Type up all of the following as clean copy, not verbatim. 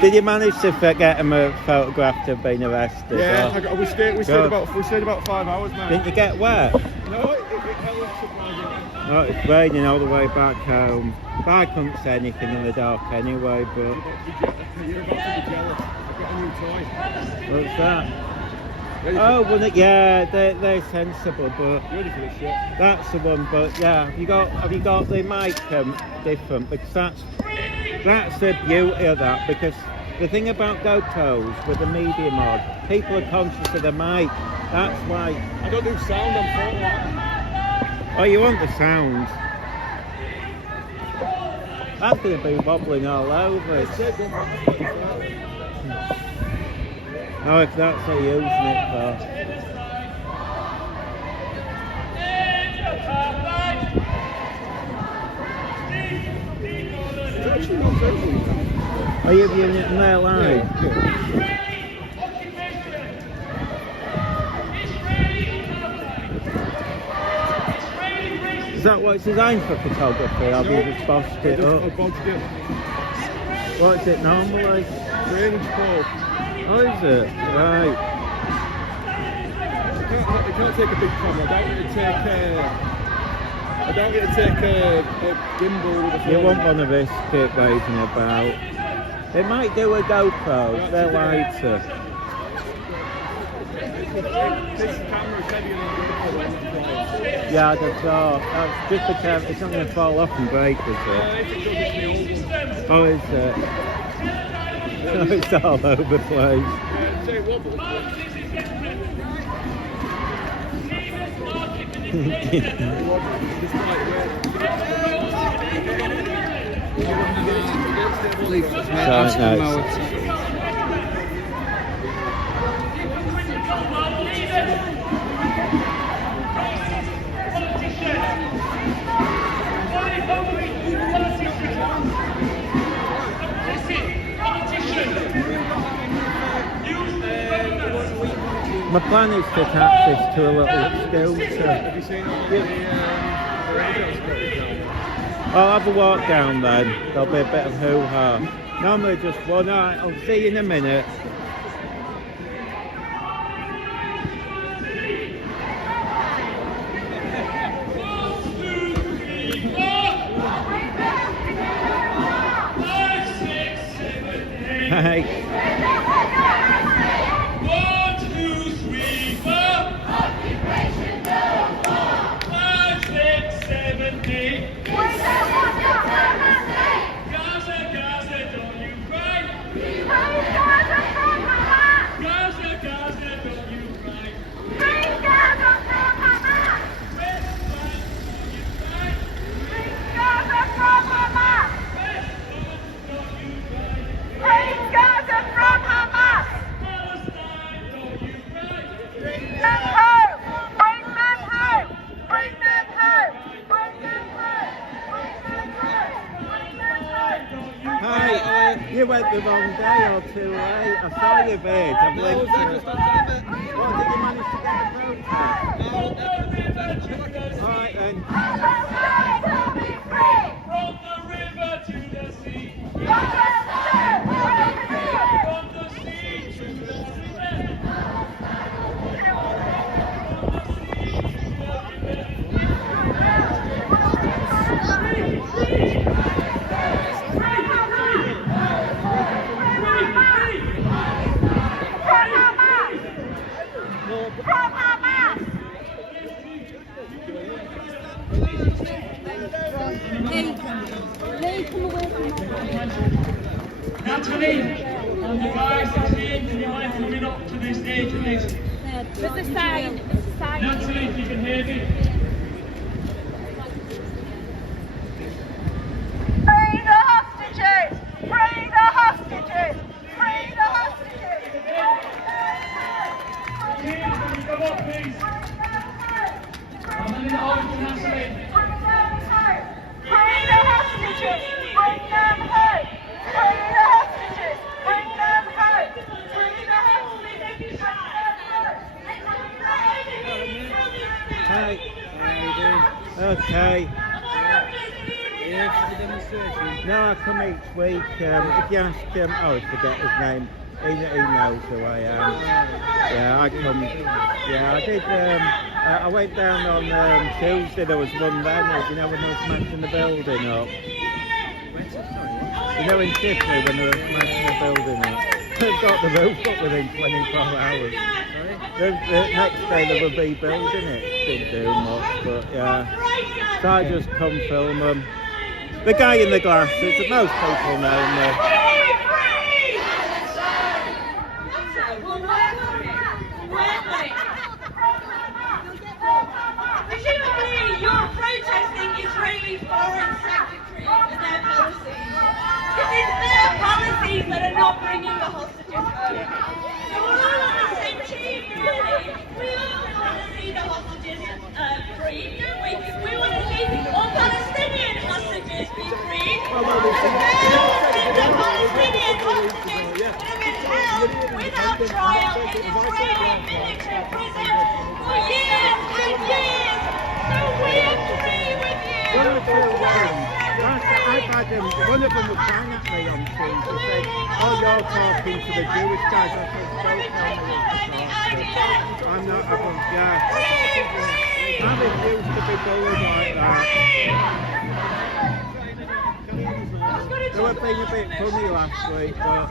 Did you manage to get him a photograph of being arrested? Yeah, we stayed about 5 hours now. Didn't you get wet? No, it held surprisingly. Oh, it's raining all the way back home. I couldn't say anything in the dark anyway, but... You're about to be jealous. I've got a new toy. What's that? Oh, well, yeah, they're sensible, but... Ready for this shit? That's the one, but yeah, have you got the mic different? Because that's the beauty of that, because the thing about GoPros with the medium mod, people are conscious of the mic. That's why... I don't do sound on phone. Oh, you want the sound? That's going to be wobbling all over. Oh, if that's what you're using it for. Are you viewing it in there live? Yeah. Is that what it's designed for photography? Or have you just bossed it up? What is it normally? 3-inch pole. Oh, is it? Right. I can't take a big camera. I don't get to take a gimbal with a phone. You want one of this keep raving about. It might do a GoPro, they're lighter. This camera is heavier than the GoPro. Yeah, that's all. That's just the camera. It's not going to fall off and break, is it? Oh, is it? Oh, it's all over the place. Yeah, say wobble. My plan is to attach this to a little scooter. Have you seen all the radio I'll have a walk down then. There'll be a bit of hoo-ha. Normally just one night. I'll see you in a minute. Hey. You went the wrong day or too late. I saw your bed. I've linked it. What, did you manage to get a boat? Alright then. From the river to the sea. Natalie, and the guys, the team, can you mind coming up to the stage, please? There's a sign. Natalie, if you can hear me. Free the hostages! Free the hostages! Free the hostages! Team, can you come up, please? I'm handing it over to Natalie. Free the hostages! Bring them home! Free the hostages! Bring them home! Free the hostages! Hi. How are you doing? Okay. No, I come each week. If you ask him, I forget his name. He knows who I am. Yeah, I come. Yeah, I did. I went down on Tuesday. There was one then. You know when they were smashing the building up. You know in Tiffany when they were smashing the building up. They've got the roof up within 24 hours. The next day they were rebuilding it. Didn't do much, but yeah. So I just come film them. The guy in the glasses. Most people know me. Presumably you're protesting Israeli foreign secretary and their policies. Because it's their policies that are not bringing the hostages home. So we're all on the same team, really. We all want to see the hostages free, don't we? We want to see all Palestinian hostages be freed. The Palestinian hostages that have been held without trial in Israeli military prisons for years and years. So we agree with you. I've had one of them was bang at me on Tuesday saying, oh, you're talking to the Jewish guys. I said, don't tell me I'm not, yeah. I refuse to be bullied like that. They were being a bit funny last week, but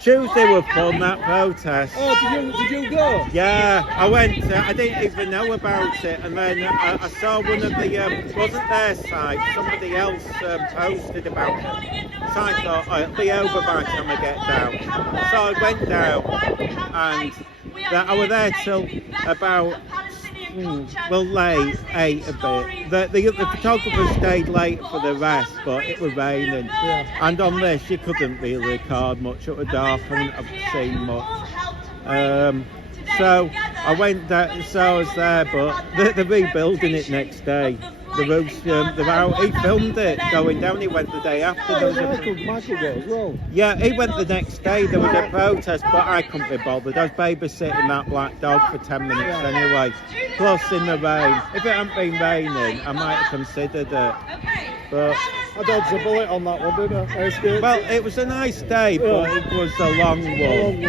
Tuesday was fun, that protest. Oh, did you go? Yeah, I went, I didn't even know about it, and then I saw one of the, wasn't their site, somebody else posted about it. So I thought, oh, it'll be over by the time I get down. So I went down, and I was there till about, late, 8 a bit. The photographer stayed late for the rest, but it was raining. Yeah. And on this, you couldn't really record much. It was dark, I wouldn't have seen much. So I went down, so I was there, but they're rebuilding it next day. The roofs, they're out. He filmed it going down. He went the day after. There was Michael go as well. Yeah, he went the next day. There was a protest, but I couldn't be bothered. I was babysitting that black dog for 10 minutes anyway. Plus in the rain. If it hadn't been raining, I might have considered it. But I dodged a bullet on that one, didn't I? well, it was a nice day, but it was a long one.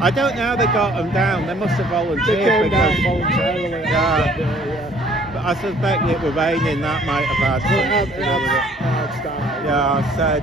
I don't know how they got them down. They must have volunteered. They came down because, voluntarily. yeah. But I suspect it was raining. That might have had something to do with it. Yeah, I said.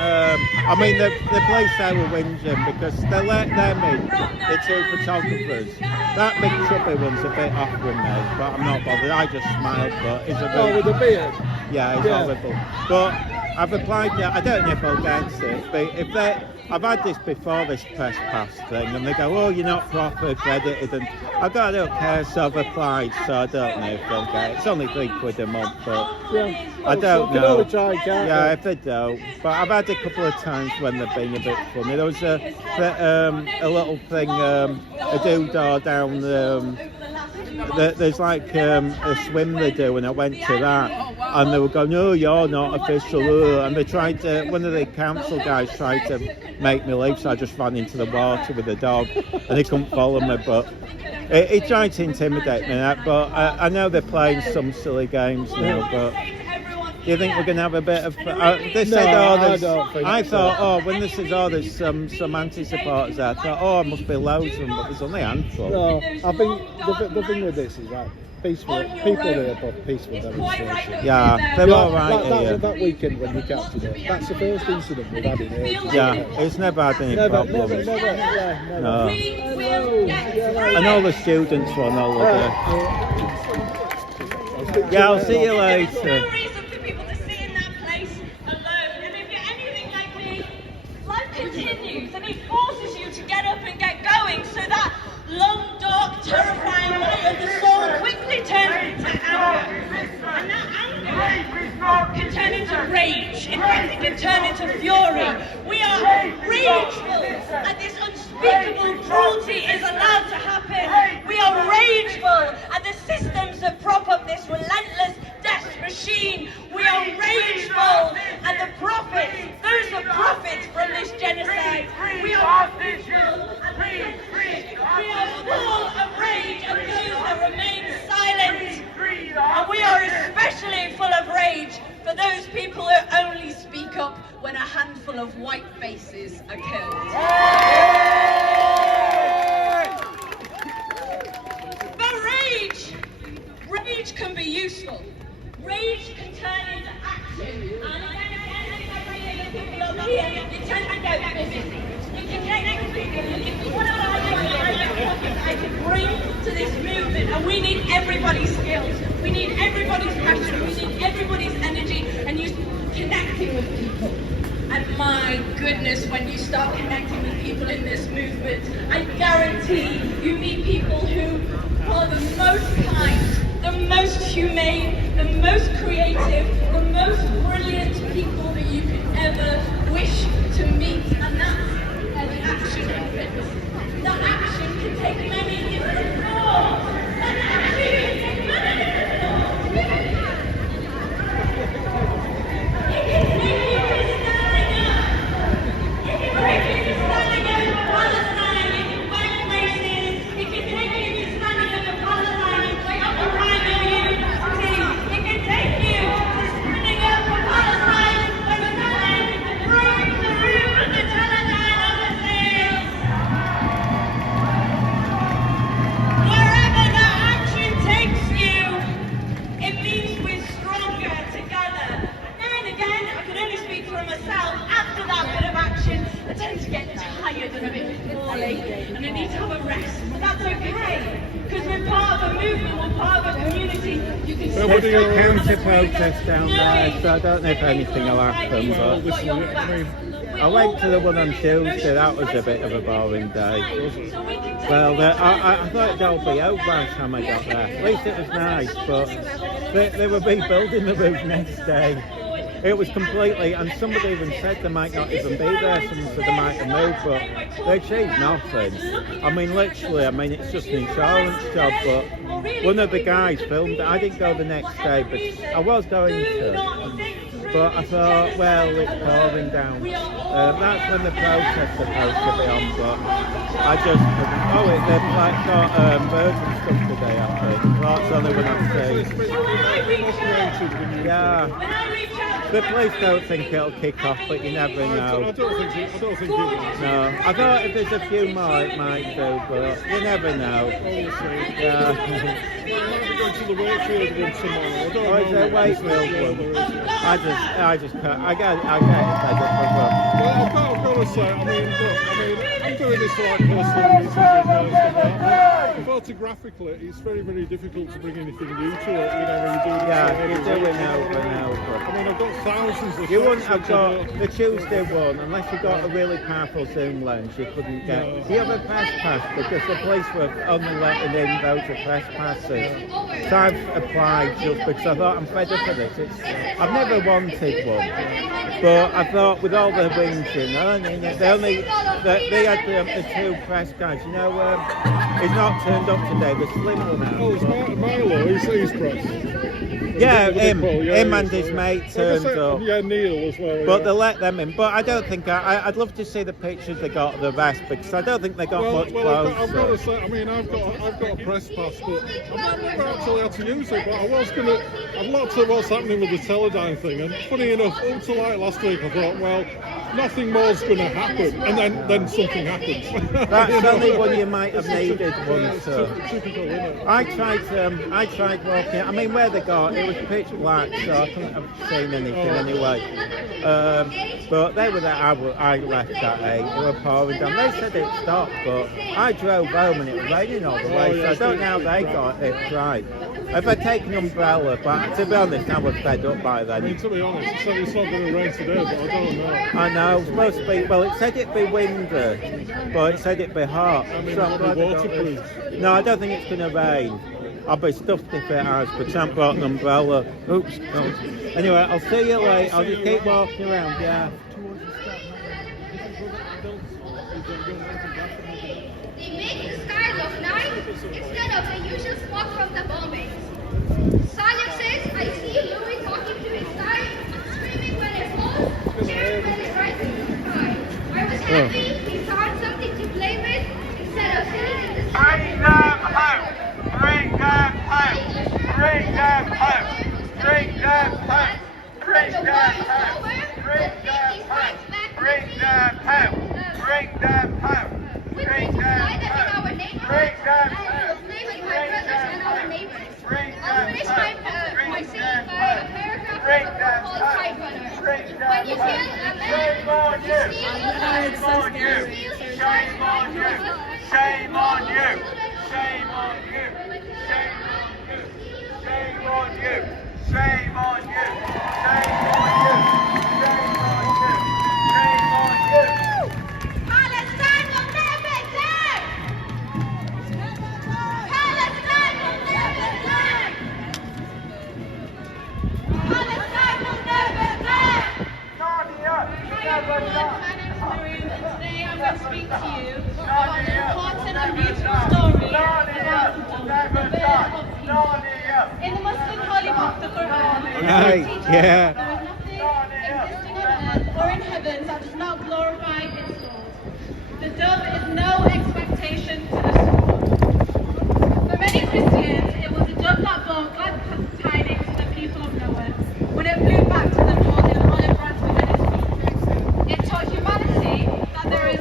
I mean, the police there were whinging because they let them in, the two photographers. That big chubby one's a bit off with me, but I'm not bothered. I just smiled, but he's a bit... Oh, with the beard? Yeah, he's horrible. But I've applied, I don't know if I'll get it, but if they... I've had this before, this press pass thing, and they go, oh, you're not proper accredited, and I don't care, so I've applied, so I don't know if they'll get it. It's only £3 a month, but I don't know. Only try, can't yeah, if they don't. But I've had a couple of times when they've been a bit funny. There was a little thing, a doodah down there's like a swim they do, and I went to that, and they were going, oh, you're not official, and they tried to, one of the council guys tried to make me leave, so I just ran into the water with the dog, and he couldn't follow me, but he tried to intimidate me, but I know they're playing some silly games now, but do you think we're going to have a bit of... they said, I thought, when this is, there's some anti-supporters there, I thought, there must be loads of them, but there's only a handful. No, I think the thing with this is that peaceful, people there for peaceful demonstration. Yeah, they're all right here. That weekend when we captured it, that's the first incident we've had in ages. Yeah, it's never had any problems. Never. No. And all the students were on holiday. Yeah, I'll see you later. Continues and he forces you to get up and get going, so that long, dark, terrifying light of the soul quickly turns into anger. And that anger can turn into rage. In fact, it can turn into fury. We are rageful and this unspeakable cruelty is allowed to happen. We are rageful and the systems that prop up this relentless death machine. We are rageful and the profits, those are profits from this genocide. We are rageful and we are full of rage at those that remain silent. And we are especially full of rage for those people are killed. But rage can be useful. Rage can turn into action. And people over here, you turn and go busy. You can connect people. What I can bring to this movement, and we need everybody's skills. We need everybody's passion. We need everybody's energy, and you connecting with people. And my goodness, when you start connecting with people in this movement, I guarantee you meet people who are the most kind, the most humane, the most creative, the most brilliant people that you could ever wish to meet. And that's where the action happens. That action can take many different forms. That action can take many different forms. It can take you to standing up. It can take you to standing up for Palestine in workplaces. It can take you to standing up for Palestine in primary universities. It can take you to standing up for Palestine by standing and throwing the roof of the teletype offices. Wherever that action takes you, it means we're stronger together. And then again, I can only speak for myself, after that bit of action, I tend to get tired and a bit poorly, and I need to have a rest. But that's okay, because we're part of a movement, we're part of a community. You can There's a counter-protest down there, so I don't know if anything will happen, but I went to the one on Tuesday, that was a bit of a boring day. Well, I thought they'll be over by the time I got there. At least it was nice, but they were rebuilding the roof next day. It was completely, and somebody even said they might not even be there, someone said they might have moved, but they achieved nothing. I mean, literally, it's just an insurance job, but one of the guys filmed it. I didn't go the next day, but I was going to. But I thought, well, it's pouring down. That's when the protest's supposed to be on, but I just couldn't. Oh, they've got birds and stuff today, I think. That's the only one I've seen. Yeah. The police don't think it'll kick off, but you never know. I don't think it will. No, I thought if there's a few more it might do, but you never know. Yeah. I might be going to the Wakefield one tomorrow. I don't know. Is there a Wakefield one? I just can't. I get it fed up as well. Well, I've got to say, I'm doing this for like personal reasons and stuff like that. Photographically, it's very, very difficult to bring anything new to it, when you're doing you're doing over and over. I've got thousands of You wouldn't have got the Tuesday one unless you got a really powerful zoom lens. You couldn't get. No. Do you have a press pass? Because the police were only letting in those with press passes. So I've applied just because I thought I'm fed up of this. I've never wanted one, but I thought with all the whinging, they had the two press guys. He's not turned up today. The slim one out. Oh, it's Milo. He's press. Yeah, him and his mate turned up. Yeah, Neil as well. But they let them in. But I don't think I'd love to see the pictures they got of the rest because I don't think they got much close. I've got to say, I've got a press pass, but I've never actually had to use it. But I was gonna. I've looked at what's happening with the Teledyne thing, and funny enough, up to like last week, I thought, well, nothing more's going to happen, and then something happens. That's only one you might have needed once. Typical, isn't it? I tried walking. Where they got it was pitch black, so I couldn't have seen anything anyway. But they were there. I left at 8. They were pouring down. They said it stopped, but I drove home and it was raining all the way. So I don't know how they got it right. If I'd taken an umbrella, but to be honest, I was fed up by then. To be honest, it's not going to rain today, but I don't know. I know, it's supposed to be, well, it said it'd be windy, but it said it'd be hot. Waterproof. No, I don't think it's going to rain. I'll be stuffed if it has, but Chant brought an umbrella. Oops. Anyway, I'll see you later. I'll just keep walking around, yeah. They make the sky look nice instead of the usual smoke from the bombings. Salem says, I see Louis talking to his sky, screaming when it falls, cheering when it rises in the sky. I was happy he found something to play with instead of sitting in the sky. Bring them home! Bring them home! Bring them home! Bring them home! Bring them home! Bring them home! Bring them home! Shame on you! Shame on you! Shame on you! Shame on you! Shame on you! Shame on you! Shame on you! Shame on you! Palestine will never die! Palestine will never die! Palestine will never die! Nadia, never die! My name is Miriam, and today I'm going to speak to you about an important and beautiful story about the birth of peace. In the Muslim holy book, the Quran, Right, teaches yeah. there is nothing existing on earth or in heaven that does not glorify its Lord. The dove is no expectation to the sword. For many Christians, it was the dove that brought glad tidings to the people of Noah when it flew back to them holding an olive branch within its feet. It taught humanity that there is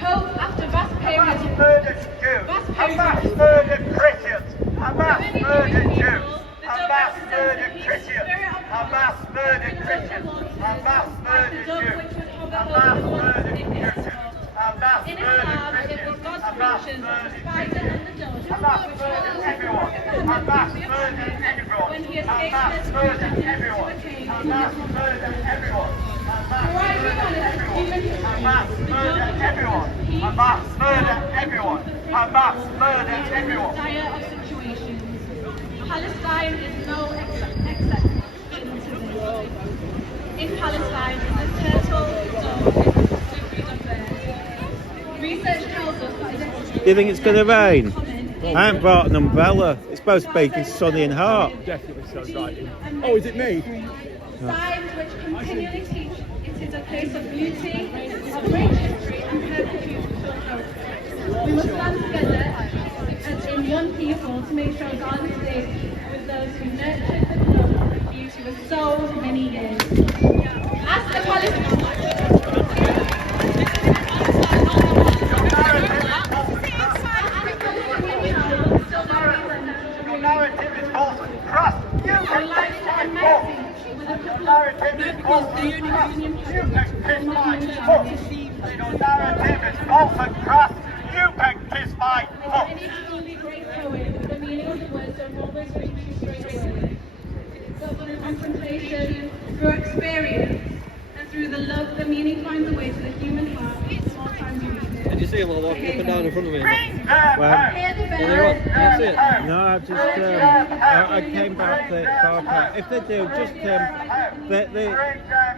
hope after vast periods of Murdered Jews! Hamas murdered Christians! Hamas murdered Jews! Hamas murdered Christians! Hamas murdered Christians! Hamas murdered Jews! Hamas murdered Christians! Hamas In murdered Islam, it Christians! was God's Hamas creation, the murdered spider and the dove, Hamas which murdered held everyone! Hamas murdered everyone! when he escaped Hamas this murdered to everyone! a cave. Hamas murdered everyone! Throughout human history, Hamas the murdered dove everyone! peace, Hamas murdered everyone! Hamas murdered everyone! dire of situations. Palestine is no exception to this. In Palestine, the turtle, dove, and freedom bird. Research tells us that Do you think it's going to rain? common I haven't brought an umbrella. It's supposed to be sunny and hot. Definitely so right. Oh, is it me? Signs which continually teach it is a place of beauty, of rich history, and perpetual hope. We must stand together as in one people to make sure God is safe with those who nurtured the love and beauty for so many years. As the Palestinians. Your narrative is false and trust. You can take my fault. Your narrative is false and trust. You can kiss my foot. Your narrative is false and trust. You can kiss my foot. Any truly great poet, the meaning of the words don't always reach you straight away. But through confrontation, through experience, and through the love, the meaning finds a way to the human heart. Small times you read it. Did you see him all walking up and down in front of me? Bring them Well, home. Hear the There you birds. are. That's it. No, I just I came back to far back. If they do, just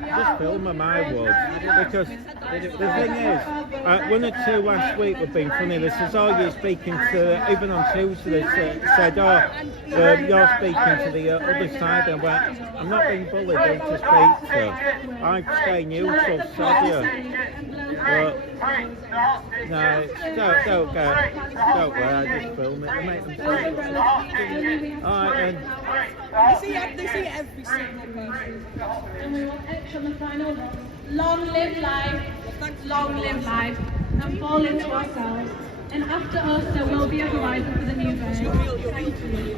just film them. I would, because the thing is, 1 or 2 last week have been funny. This is all you're speaking to. Even on Tuesday, they said, "Oh, you're speaking to the other side." And I went, "I'm not being bullied. Who to speak to? I stay neutral, said you." But no, don't worry. I just film it. I make them say it. All right then. They see every single person. And we will etch on the final rock. Long live life, and fall into ourselves. And after us, there will be a horizon for the new bird. Thank you.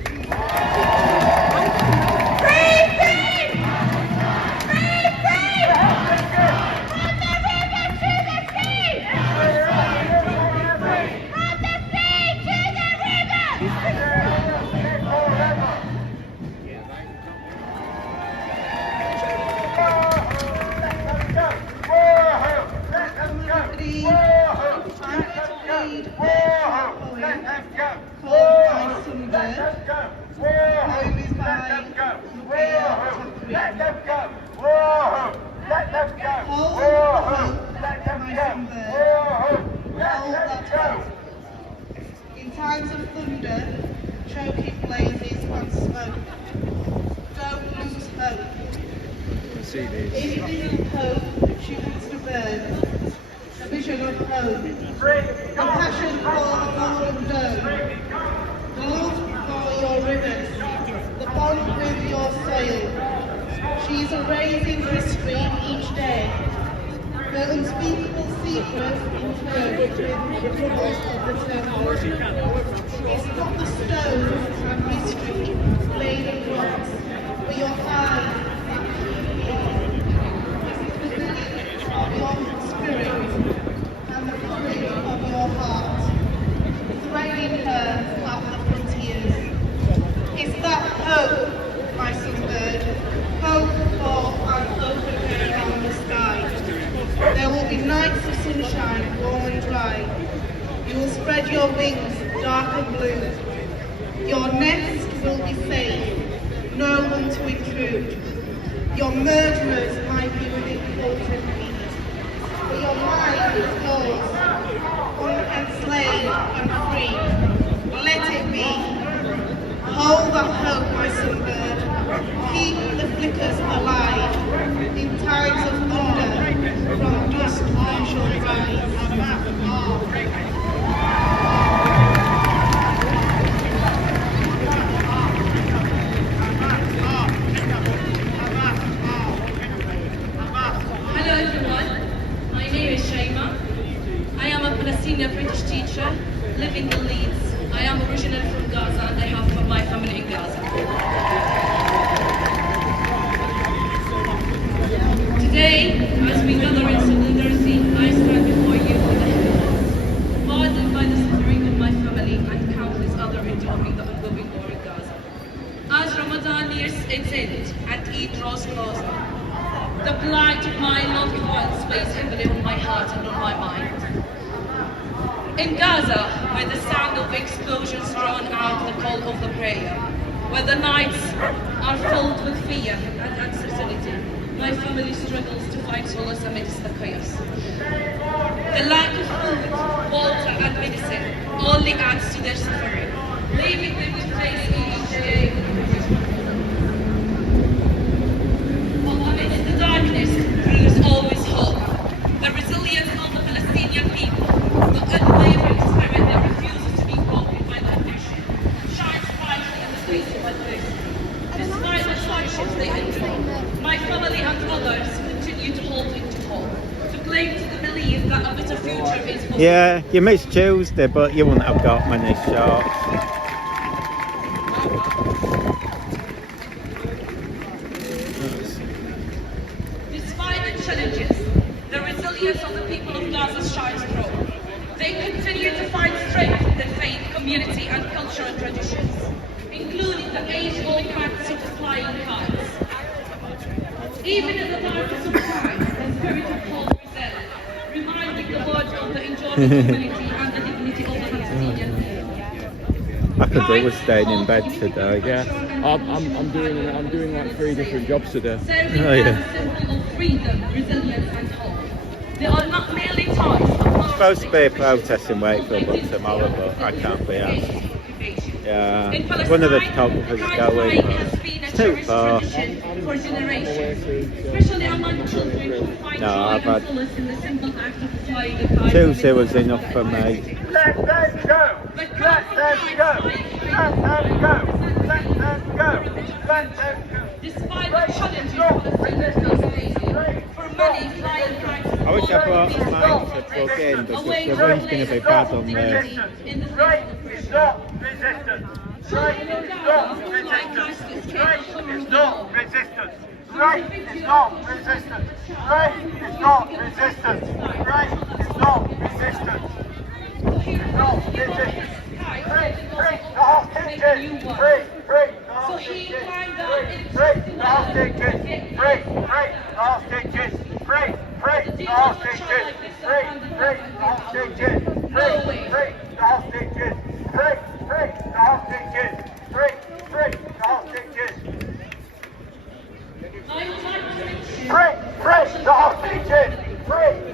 Free, free! Free, free! From the river to the sea! From the sea to the river! In times of thunder, choking blazes and smoke. Don't lose hope. If it isn't hope, choose to burn. A vision of hope. A passion for the golden dome. The love for your rivers. The bond with your soil. She's erasing history each day. The unspeakable secret interred with the walls of the temple. It's not the stones and mystery laid in rocks, but your eyes. It's the resilience of your spirit and the nights of sunshine, warm and dry. You will spread your wings, dark and blue. Your nest will be safe, no one to intrude. Your murderers might be within 4 feet, but your mind is yours, unenslaved and free. Let it be. Hold that hope, my sunbird. Keep the flickers alive. In times of thunder, from dusk you shall rise. Hello everyone, my name is Shaima. I am a Palestinian British teacher living in Leeds. I am originally from Gaza and I have my family in Gaza. Today, as we gather in solidarity, I stand before you with a heavy heart, burdened by the suffering of my family and countless other enduring the ongoing war in Gaza. As Ramadan nears its end and Eid draws closer, the plight of my loved ones weighs heavily on my heart and on my mind. In Gaza, where the sound of explosions drown out the call of the prayer, where the nights are filled with fear and uncertainty, my family struggles to find solace amidst the chaos. The lack of food, water and medicine only adds to their suffering, leaving them to face each day. Amidst the darkness, there is always hope. The resilience of the Palestinian people, the unwavering spirit that refuses to be broken by the oppression, shines brightly in the face of adversity. Despite the hardships they endure, my family and others continue to hold into hope, to cling to the belief that a better future is possible. Yeah, you missed Tuesday, but you wouldn't have got many shots. Despite the challenges, the resilience of the people of Gaza shines through. They continue to find strength in their faith, community and cultural traditions, including the age-old practice of flying kites. Even in the darkest of times, the spirit of hope prevails, reminding the world of the enduring humanity and the dignity of the Palestinian people. I could do with staying in bed today, yeah. I'm doing like 3 different jobs today. Serving Oh, yeah. as a symbol of freedom, resilience and hope. They are not merely times of It's supposed to be a protest in Wakefield but tomorrow, but I can't be asked. Yeah, one of the photographers is going, but it's too far. For generations, especially among children who find No, joy I've had and solace in the simple act of flying a kite. Tuesday was enough for me. Let them go! Let them go! Let them go! Let them go! Let them go! Despite the challenges Palestinians face, for many flying kites I wish I brought mine to plug in because the wind's going to be bad on there. Straight is not resistance. Straight is not resistance. Straight is not resistance. Straight is not resistance. Straight is not resistance. Straight is not resistance. It's not resistance. Free the hostages. Free the hostages. Free the hostages. Free the hostages. Free the hostages. Free the hostages. Free the hostages. Free the hostages. Free the hostages. Free the hostages.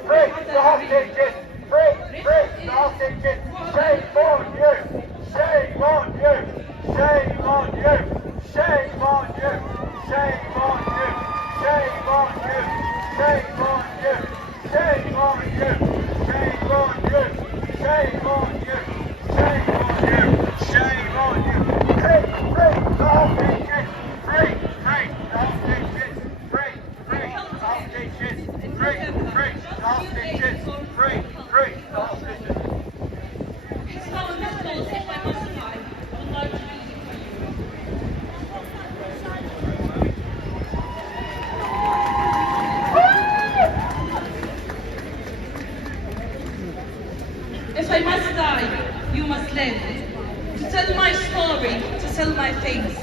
Free the hostages. Free the hostages. Shame on you. Shame on you. Shame on you. Shame on you. Shame on you. Shame on you. Shame on you. Shame on you. Shame on you. Shame on you. Shame on you. Shame on you. Free the hostages. Free the hostages. Free the hostages. Free the hostages. Free the hostages. It's now a method if I must die. I would like to read it for you. If I must die, you must live. To tell my story, to tell my face.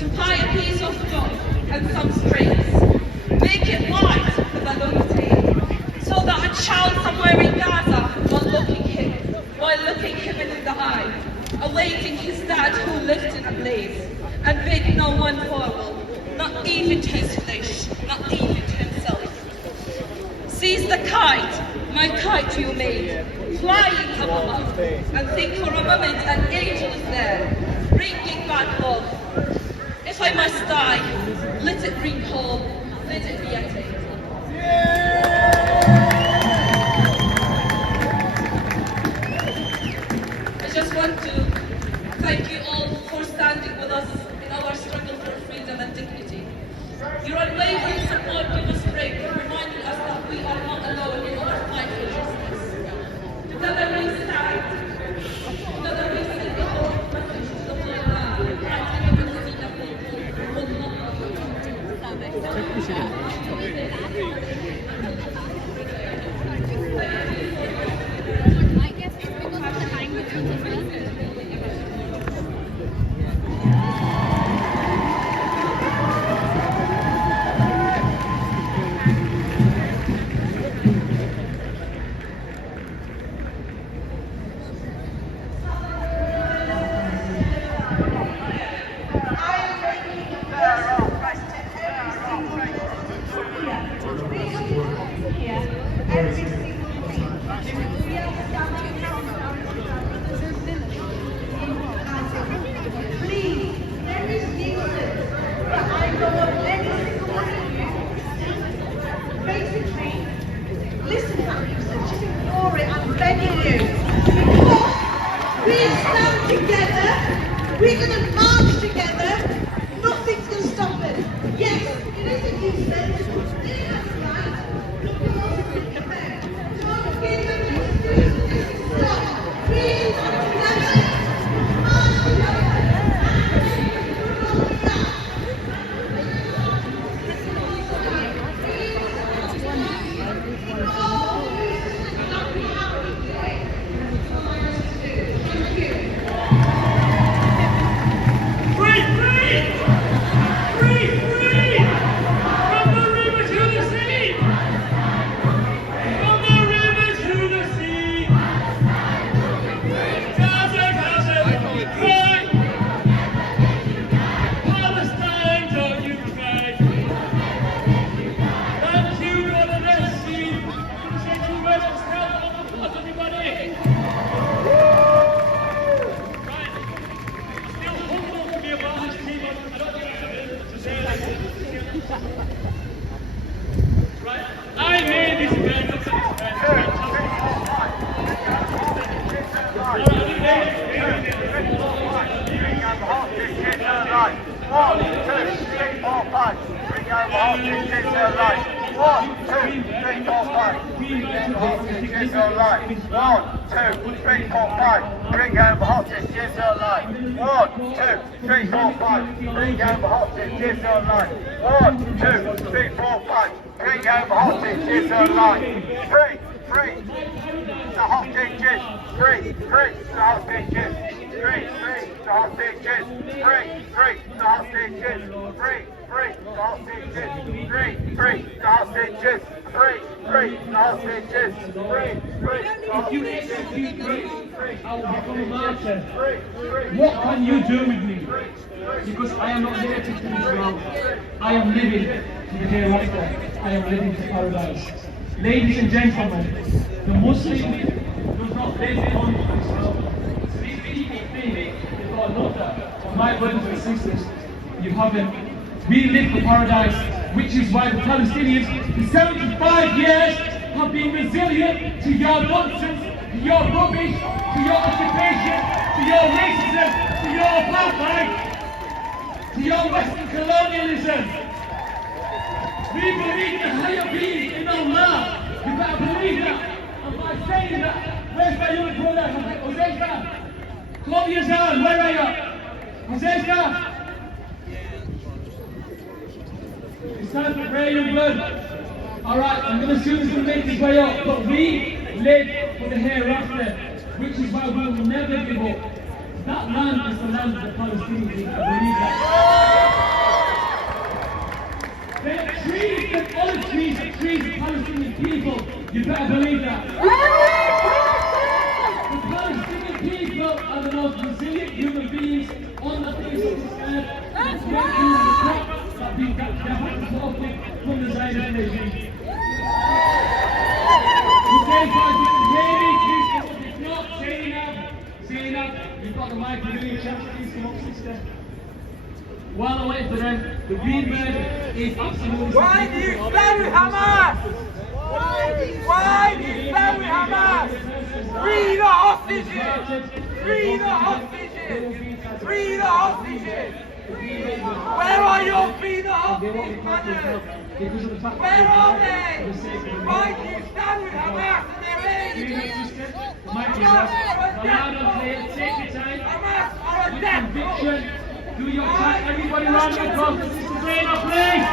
To tie a piece of cloth and some strings. Make it white with a long tail. So so that a child somewhere in Gaza, while looking him in the eye, awaiting his dad who lived in a blaze, and bid no one farewell, not even to his flesh, not even to himself. Seize the kite, my kite you made, flying above, and think for a moment an angel is there, bringing back love. If I must die, let it ring home, let it be attained. I just want to thank you all for standing with us in our struggle for freedom and dignity. Your unwavering support gives us strength, reminding us that we are not alone in our fight for justice. Together we stand. Together we send the whole message to the whole land, and the Palestinian people will not be We're going to march together. Nothing's going to stop us. Yes, it is a useless. It has a right. But we also need to prepare. Don't give them an excuse to stop. We come together. March together. What can you do with me? Because I am not here to do this world. I am living to the hereafter. I am living to paradise. Ladies and gentlemen, the Muslim does not live on this world. These people think they've got another. My brothers and sisters, you haven't. We live for paradise, which is why the Palestinians for 75 years have been resilient to your nonsense, to your rubbish, to your occupation, to your racism, to your apartheid, to your Western colonialism. We believe in a higher being, in Allah. You better believe that. And by saying that, where's my young brother? Hoseka? Claudia's on, where are you? Hoseka? It's time for prayer, young blood. Alright, I'm going to soon as we make this way up, but we live for the hereafter, which is why we will never give up. That land is the land of the Palestinians, I believe that. The trees, the olive trees, the trees of Palestinian people You better believe that. The Palestinian people are the most resilient human beings on the face of this earth. It's making the crop that they've had to cope with from the Zionist regime. You say if not, say enough. You've got the mic, you're doing your chance, please come up, sister. While I wait for them, the green bird is absolutely... Why do you stand with Hamas? Why do you stand with Hamas? Free the hostages! Free the hostages! Free the hostages! Where are your free the hostages banners? Where are they? Why do you stand with Hamas and their enemies? Take your time. Hamas are a death Conviction. Do your chant. Everybody round the clock. This is Zainab, please.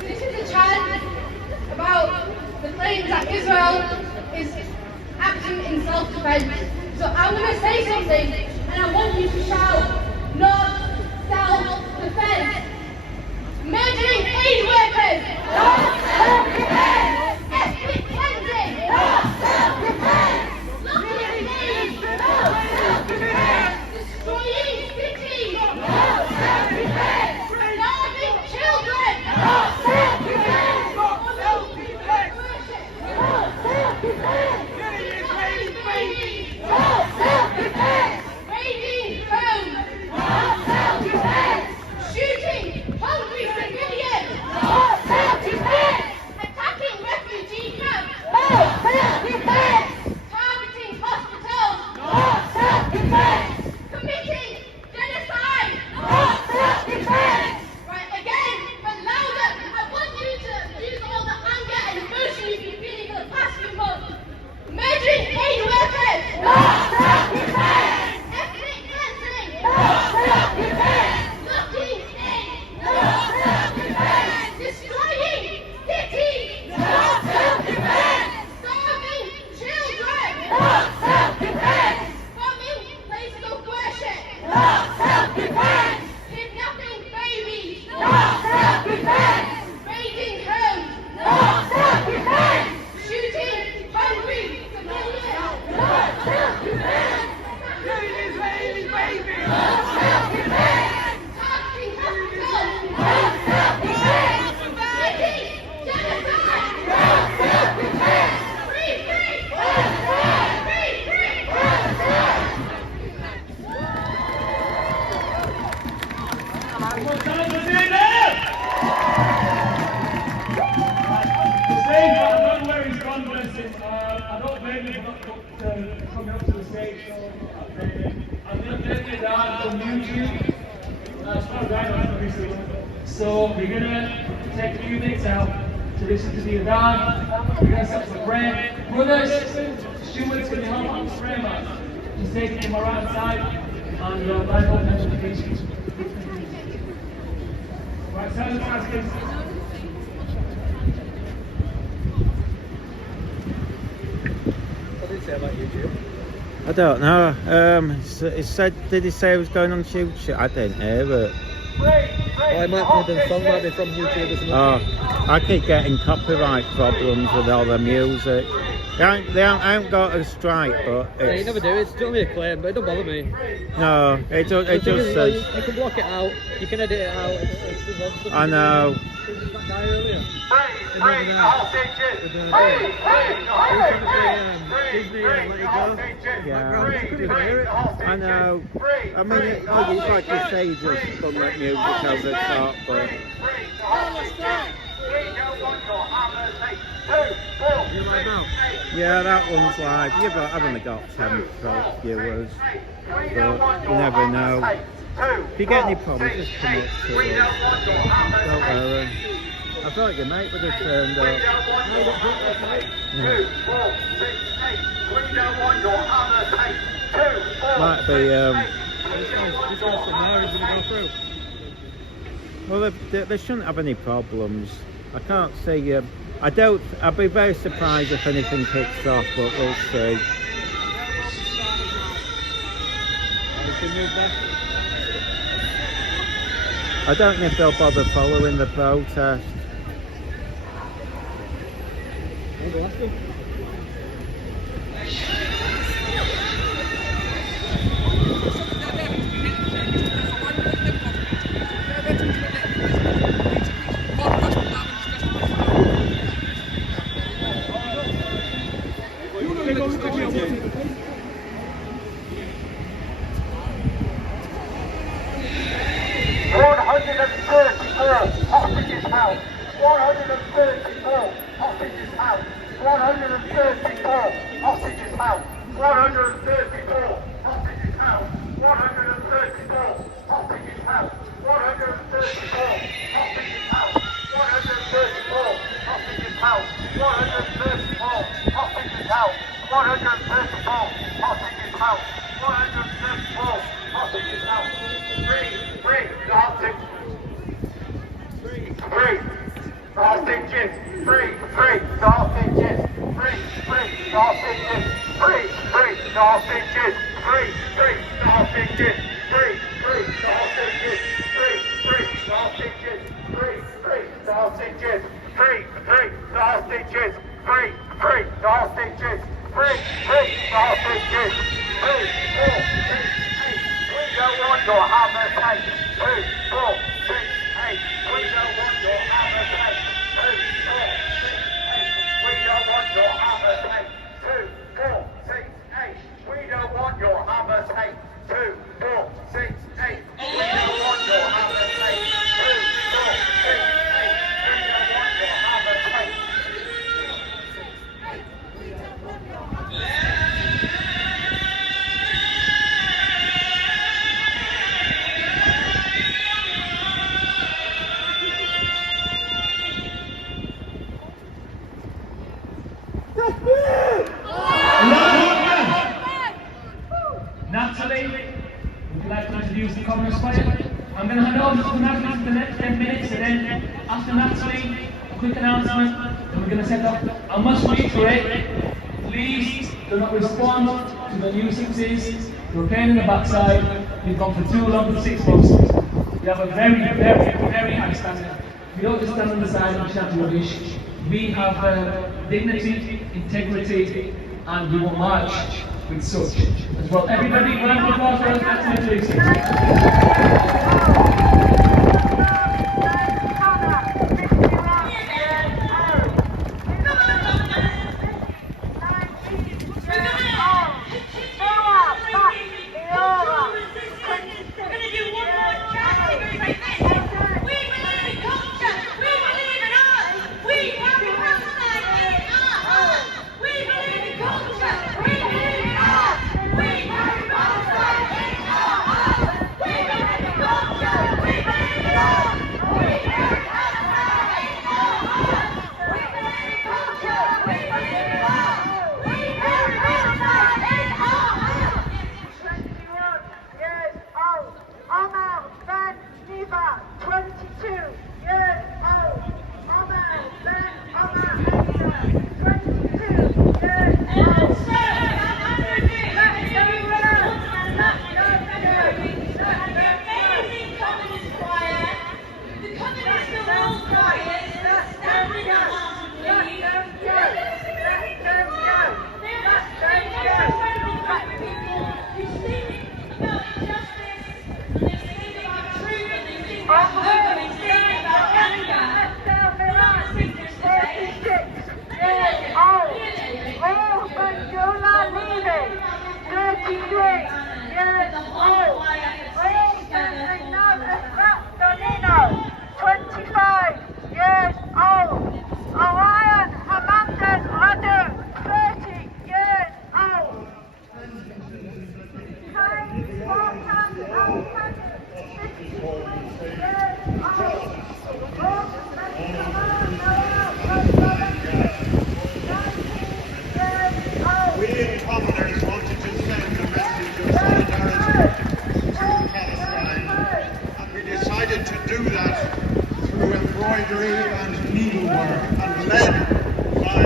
This is a chant about the claims that Israel is acting in self-defense. So I'm going to say something and I want you to shout, not self-defense. Murdering aid workers, not self-defense. Ethnic cleansing, not self-defense. Locking slaves, not self-defense. Destroying cities, not self-defense. Starving children, not self-defense. Not self-defense. Not self-defense. Killing Israeli babies, not self-defense. Raiding homes, not self-defense. Shooting hungry civilians, not self-defense. Attacking refugee camps, not self-defense. Targeting hospitals, not self-defense. Committing genocide, not self-defense. Right, again, but louder. I want you to use all the anger and emotion you've been feeling for the past few months. Murdering aid workers, not self-defense. Ethnic cleansing, not self-defense. Locking in, not self-defense. Destroying cities, not self-defense. Starving children, not self-defense. Bombing places of worship, not self-defense. Kidnapping babies, not self-defense. Raiding homes, not self-defense. Shooting hungry civilians, not self-defense. Killing Israeli babies, not self-defense. Targeting hospitals, not self-defense. Committing genocide, not self-defense. Free, free, Palestine! Free, free, Palestine! I don't know where he's gone, bless him. I don't blame him for not coming up to the stage, so I'm going to take it down from YouTube. As far as I know, it's very soon. So we're going to take a few minutes out to listen to the Adhan. We're going to set up a prayer. Brothers, stewards, can you help out the prayer, man? Just take him around side and line up notifications. Right, silence, please. About YouTube? I don't know. He said, did he say he was going on YouTube? I didn't hear it. Well, the song might be from YouTube, isn't it? Oh, I keep getting copyright problems with all the music. They haven't got a strike, but Yeah, you never do. It's only a claim, but it don't bother me. no, it just says. You can block it out. You can edit it out. I know. That guy earlier. Free the hostages! Free the hostages! Yeah, I know. I mean, it's like you say, you just don't let music over the top, but. Yeah, that one's live. You've only got 10 viewers, but you never know. If you get any problems, just come up to us. Don't worry. I thought your mate would have turned up. Might be, well, they shouldn't have any problems. I can't see, I'd be very surprised if anything kicks off, but we'll see. I don't know if they'll bother following the protest. Hostages held. 134 hostages held. 134 hostages held. 134 hostages held. 134 hostages held. 134 hostages held. 134 hostages held. 134 hostages held. 134 hostages held. 134 hostages held. Free the hostages. Free the hostages. Free the hostages. Free the hostages. Free the hostages. Free the hostages. Free the hostages. Free the hostages. Free the hostages. Free the hostages. Free the hostages. Free the hostages. Free 4, 6, 8. We don't want your Hamas hate. 2, 4, 6, 8. We don't want your Hamas hate. 2, 4, 6, 8. We don't want your Hamas hate. 2, 4, 6, 8. We don't want your Hamas hate. 2, 4, 6, 8. We don't want your Hamas hate. 2, 4, 6, 8. We don't want your Hamas hate. Natalie, would you like to introduce the Communist Fire? I'm going to hand over to Natalie for the next 10 minutes, and then after Natalie, a quick announcement, and we're going to set up. I must reiterate, please do not respond to the nuisances. You're paying in the backside. You've gone for too long for 6 months. You have a very, very, very high standard. We don't just stand on the side and shout rubbish. We have dignity, integrity, and we will march with such as well. Everybody, round of applause for us. That's and needlework, and led by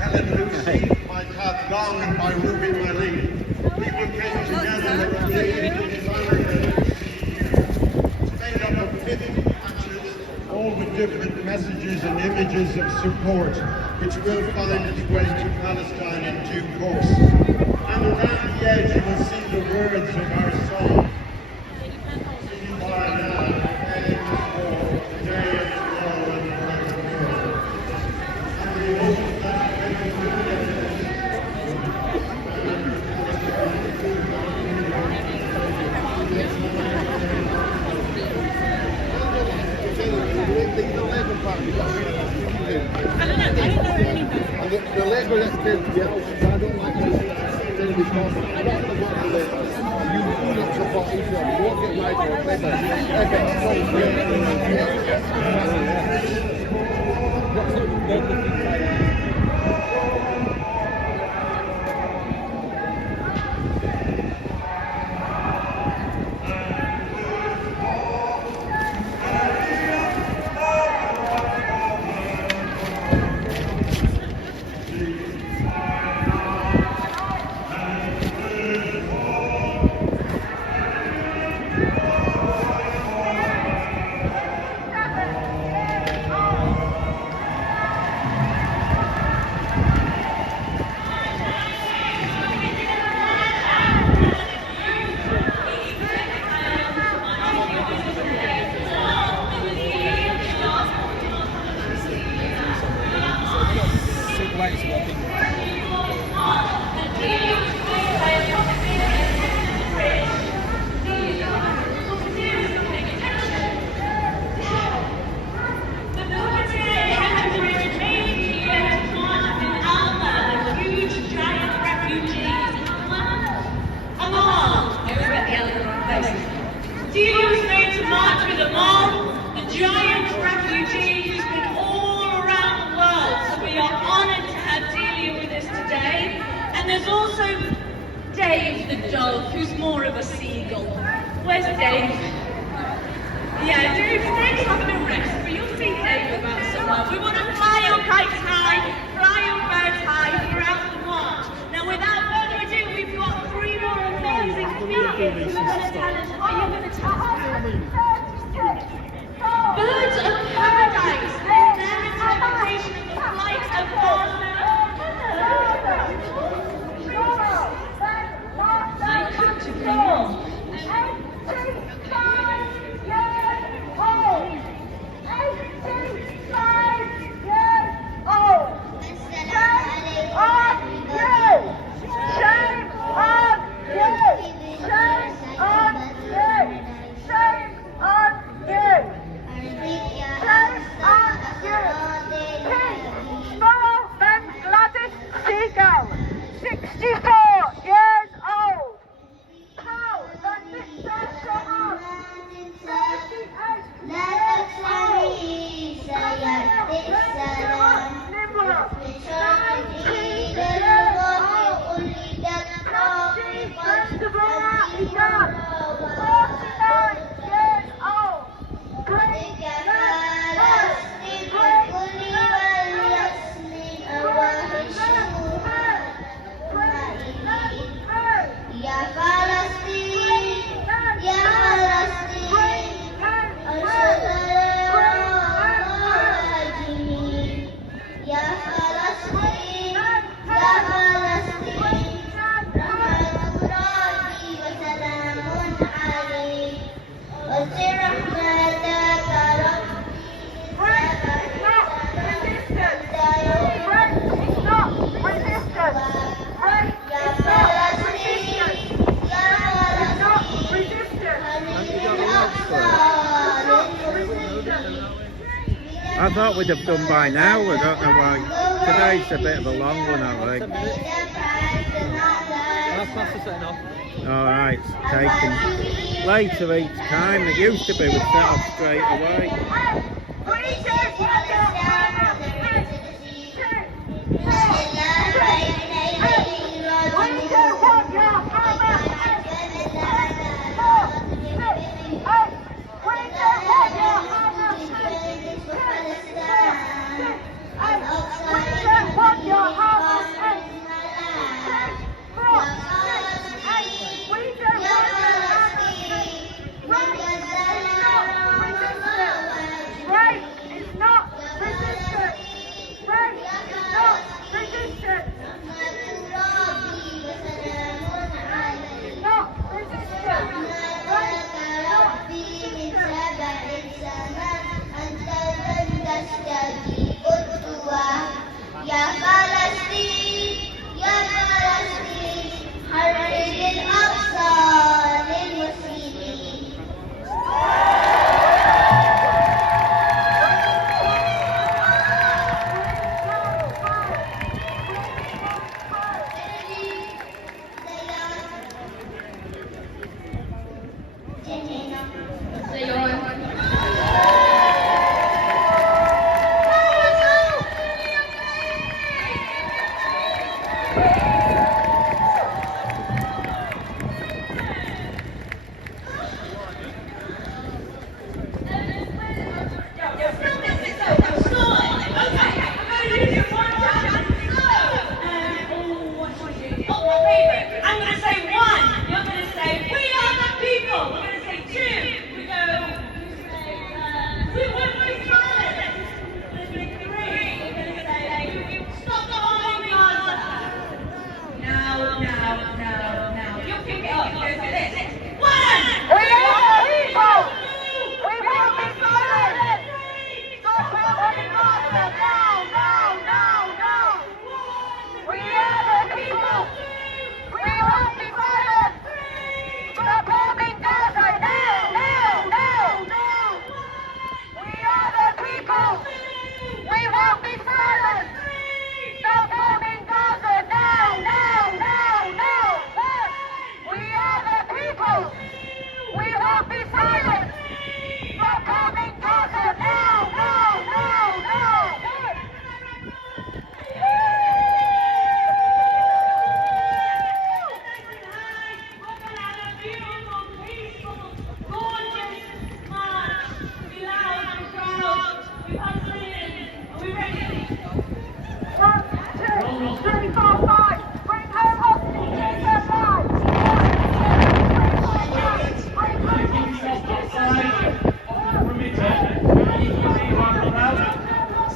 Helen Lucy, by Kath Long, and by Ruby Wiley. People came together with the designers made up of 50 all with different messages and images of support, which will find its way to Palestine in due course. And around the edge you will see the words of our song. Sing by now, heading to war, the day of tomorrow and the night of war. And we hope that when we do get the Labour gets killed to the house, so I don't like this because I'm not going to vote for Labour. You do not support Israel. You won't get right or Labour. And there's also Dave the dog, who's more of a seagull. Where's Dave? Yeah, Dave's having a rest, but you'll see Dave about somewhere. We want to fly your kites high, fly your birds high throughout the march. Now, without further ado, we've got 3 more amazing speakers who are going to tell us what you're going to tell us. Birds of Paradise, their interpretation of the flight of birds. I couldn't agree more. 85 years old. 85 years old. Shame on you! Shame on you! Shame on you! Shame on you! Shame on you! King Solomon Gladys Seagull, 64 years old. How the Mr. Shahan, 38 years old. Nimrod, 19 years old. Nazi Christopher Igan, 49 years old. Great يا فلسطين يا فلسطين الهاجمين يا فلسطين يا فلسطين رحمة ربي وسلام عليك وسر رحمتك I thought we'd have done by now. I don't know why. Today's a bit of a long one, I think. Alright, taken later each time. It used to be we'd set off straight away. Right.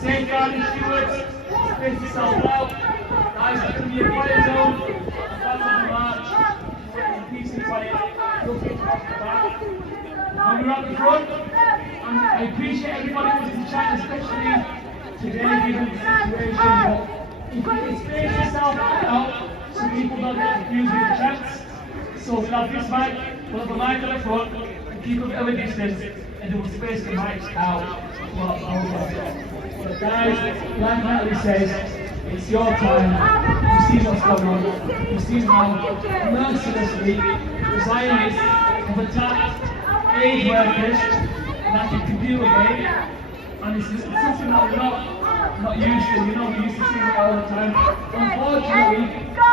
Safeguarding stewards, space yourself out. Guys, it's going to be a quiet zone. Front of the march. Peace and quiet. Feel free to cross the back. When we're at the front, I appreciate everybody who was in chat, especially today, given the situation. But if you can space yourself out so people don't get confused with the chants. So we'll have this mic, we'll have the mic at the front, and keep a bit of a distance, and then we'll space the mics out. So guys, like Natalie says, it's your time. You see what's going on. You see how mercilessly the Zionists have attacked aid workers like a computer game. And it's something that we're not used to. You know, we used to see it all the time. Unfortunately,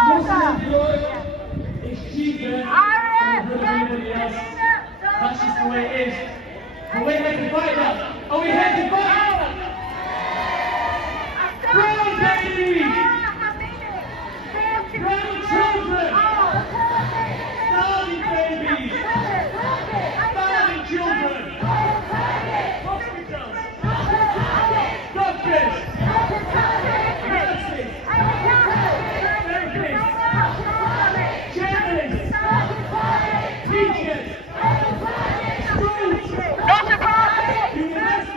Muslim blood is cheaper than the blood of anybody else. That's just the way it is. But we're here to fight that. Are we here to fight that? Brown babies! Brown children! Starving babies! Starving children! Hospitals! Doctors! Nurses! Therapists! Journalists! Teachers! Schools! Universities!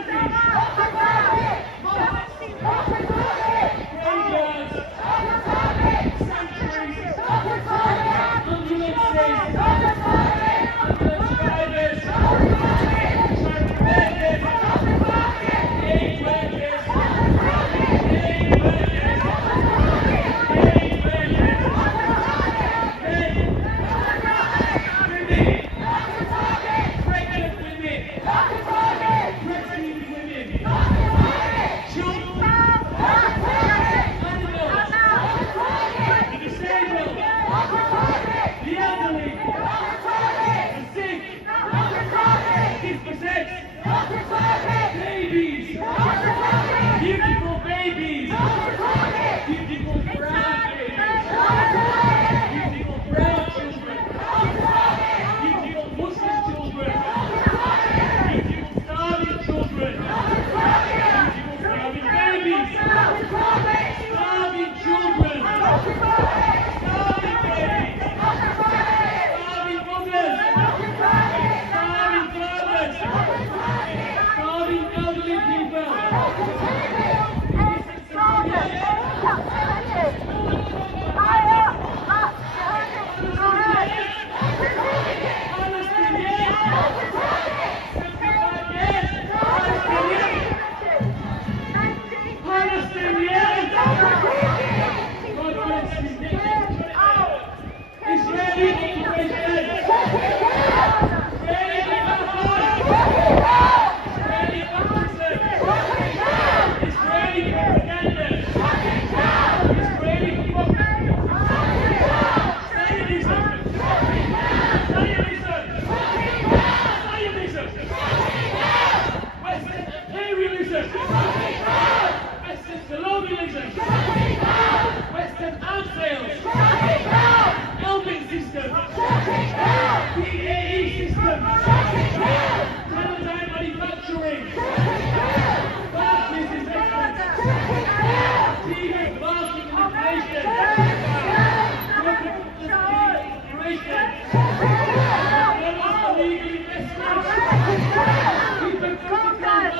Go, guys!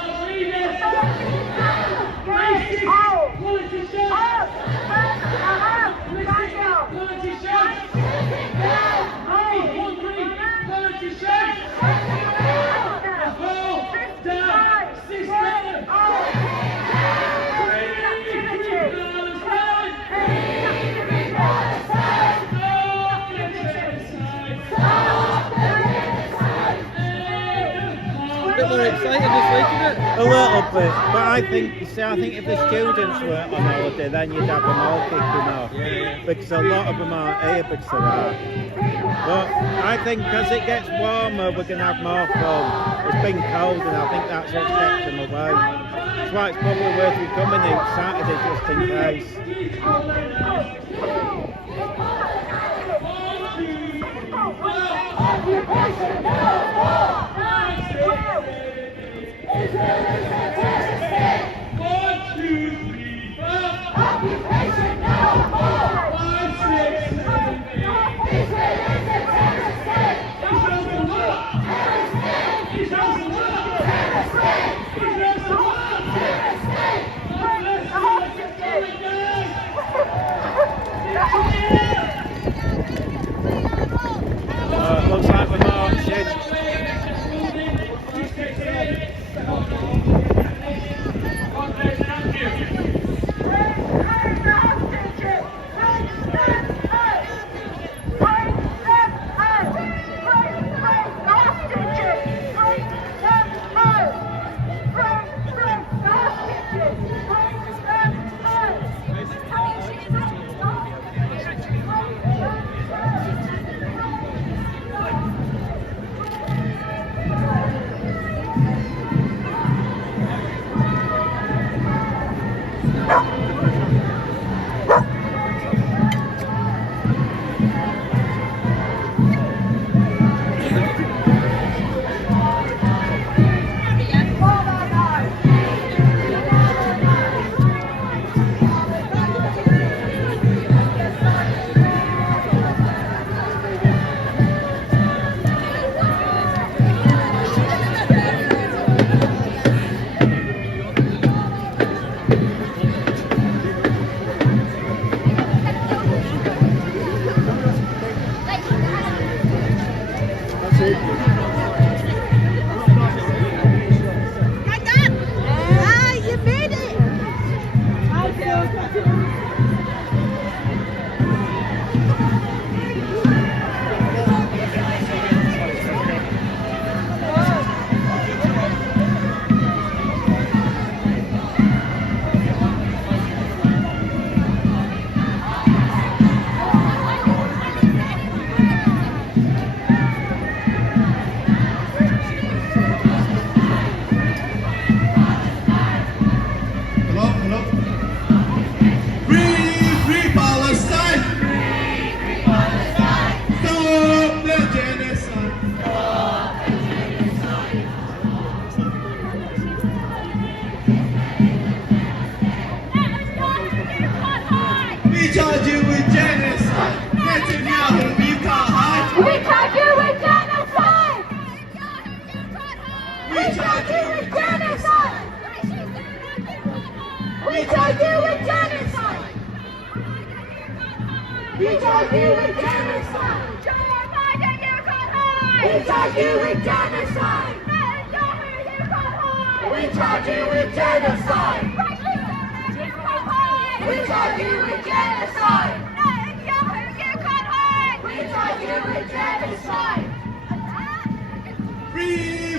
A little bit, but I think if the students were on holiday, then you'd have them all kicking off, because a lot of them aren't here because of that. But I think as it gets warmer, we're going to have more fun. It's been cold, and I think that's what's kept them away. That's why it's probably worth you coming each Saturday just in case. Looks like we're marching.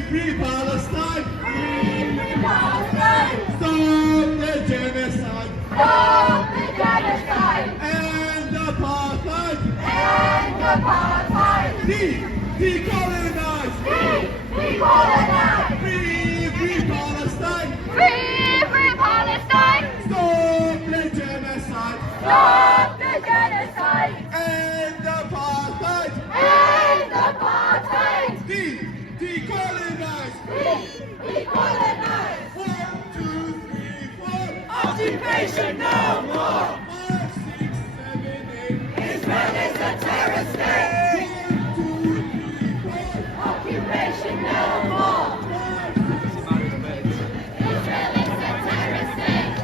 Free Palestine! Free Palestine! Stop the genocide! Stop the genocide! End apartheid! End apartheid! Decolonize! Decolonize! Free Palestine! Free Palestine! Stop the genocide! Stop the genocide! End apartheid! End apartheid! Decolonize! Decolonize! 1, 2, 3, 4. Occupation no more! 5, 6, 7, 8. Israel is a terror state! 1, 2, 3, 4. Occupation no more! Israel is a terror state!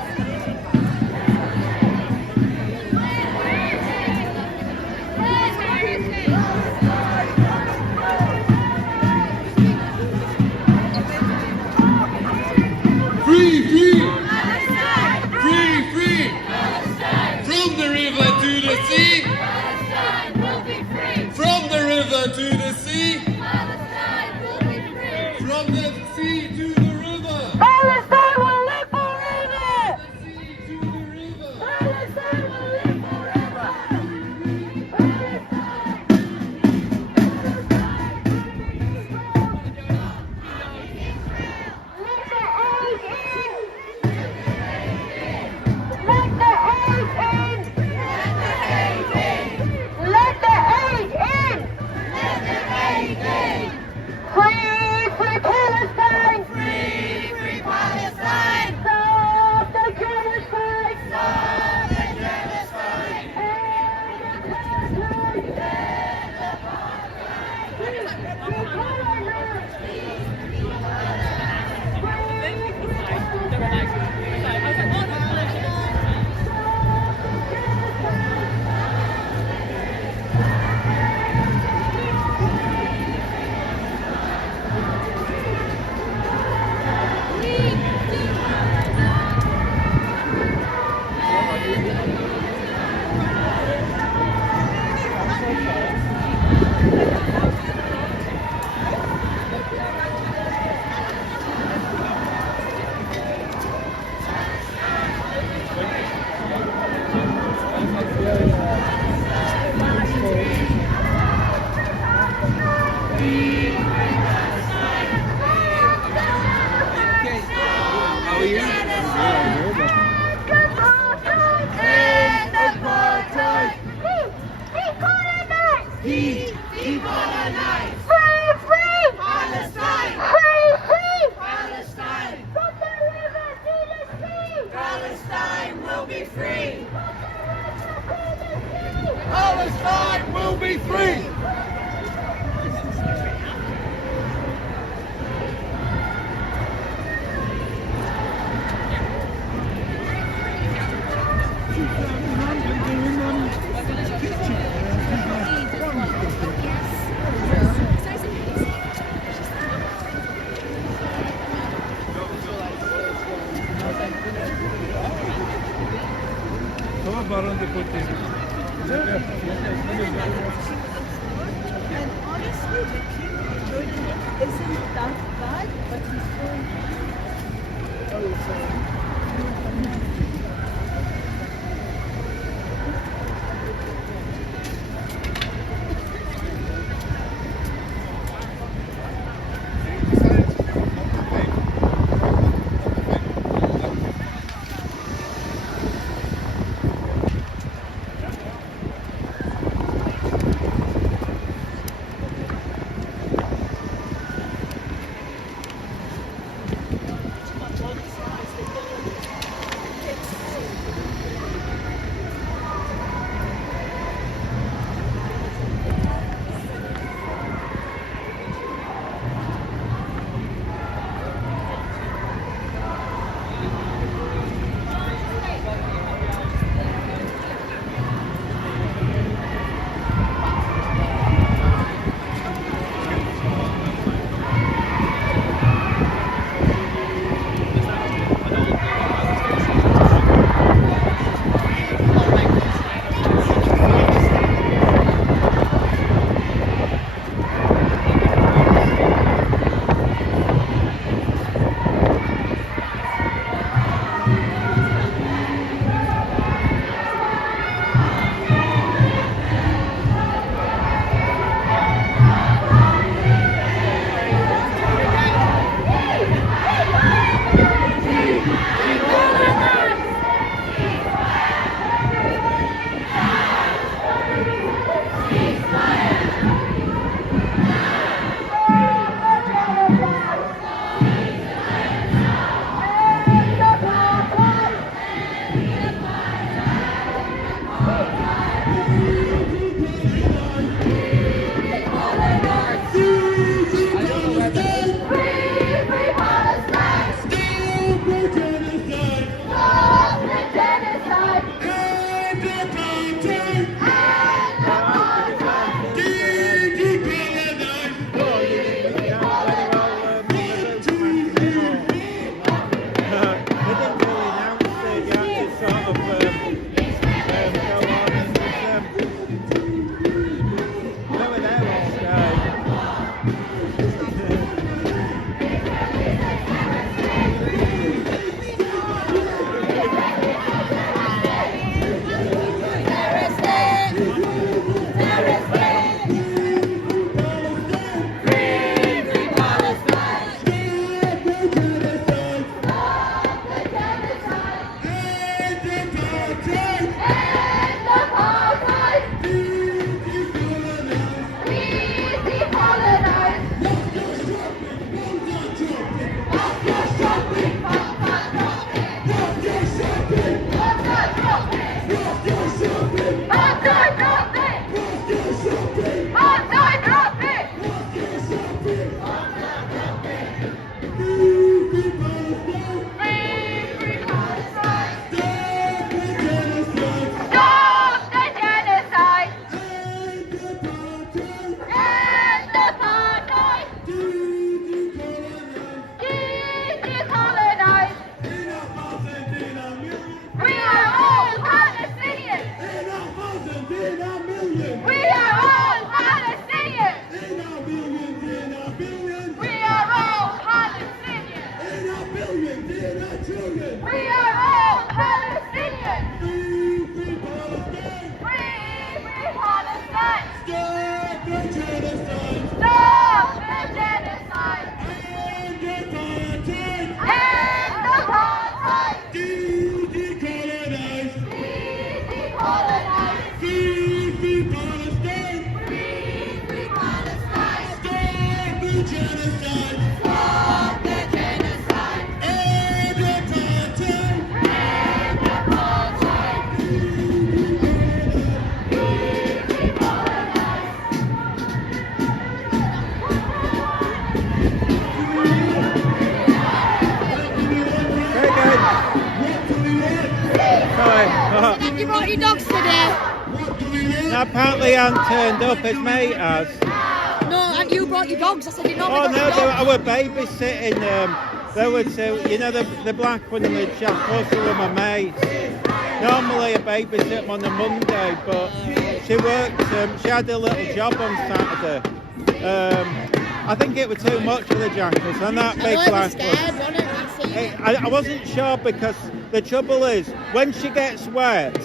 Palestine will be free. Palestine will be free. Come on, to put this. And honestly, the king joining it isn't that bad, but he's going. Sorry. Have you brought your dogs today? No, apparently I haven't turned up, his mate has. No, and you brought your dogs. I said you Oh normally no, brought your I were babysitting there were two, you know the black one and the Jack Russell were my mates. Normally I babysit them on a Monday, but she worked, she had a little job on Saturday. I think it was too much for the jackals and that big black one. I wasn't sure because the trouble is, when she gets wet,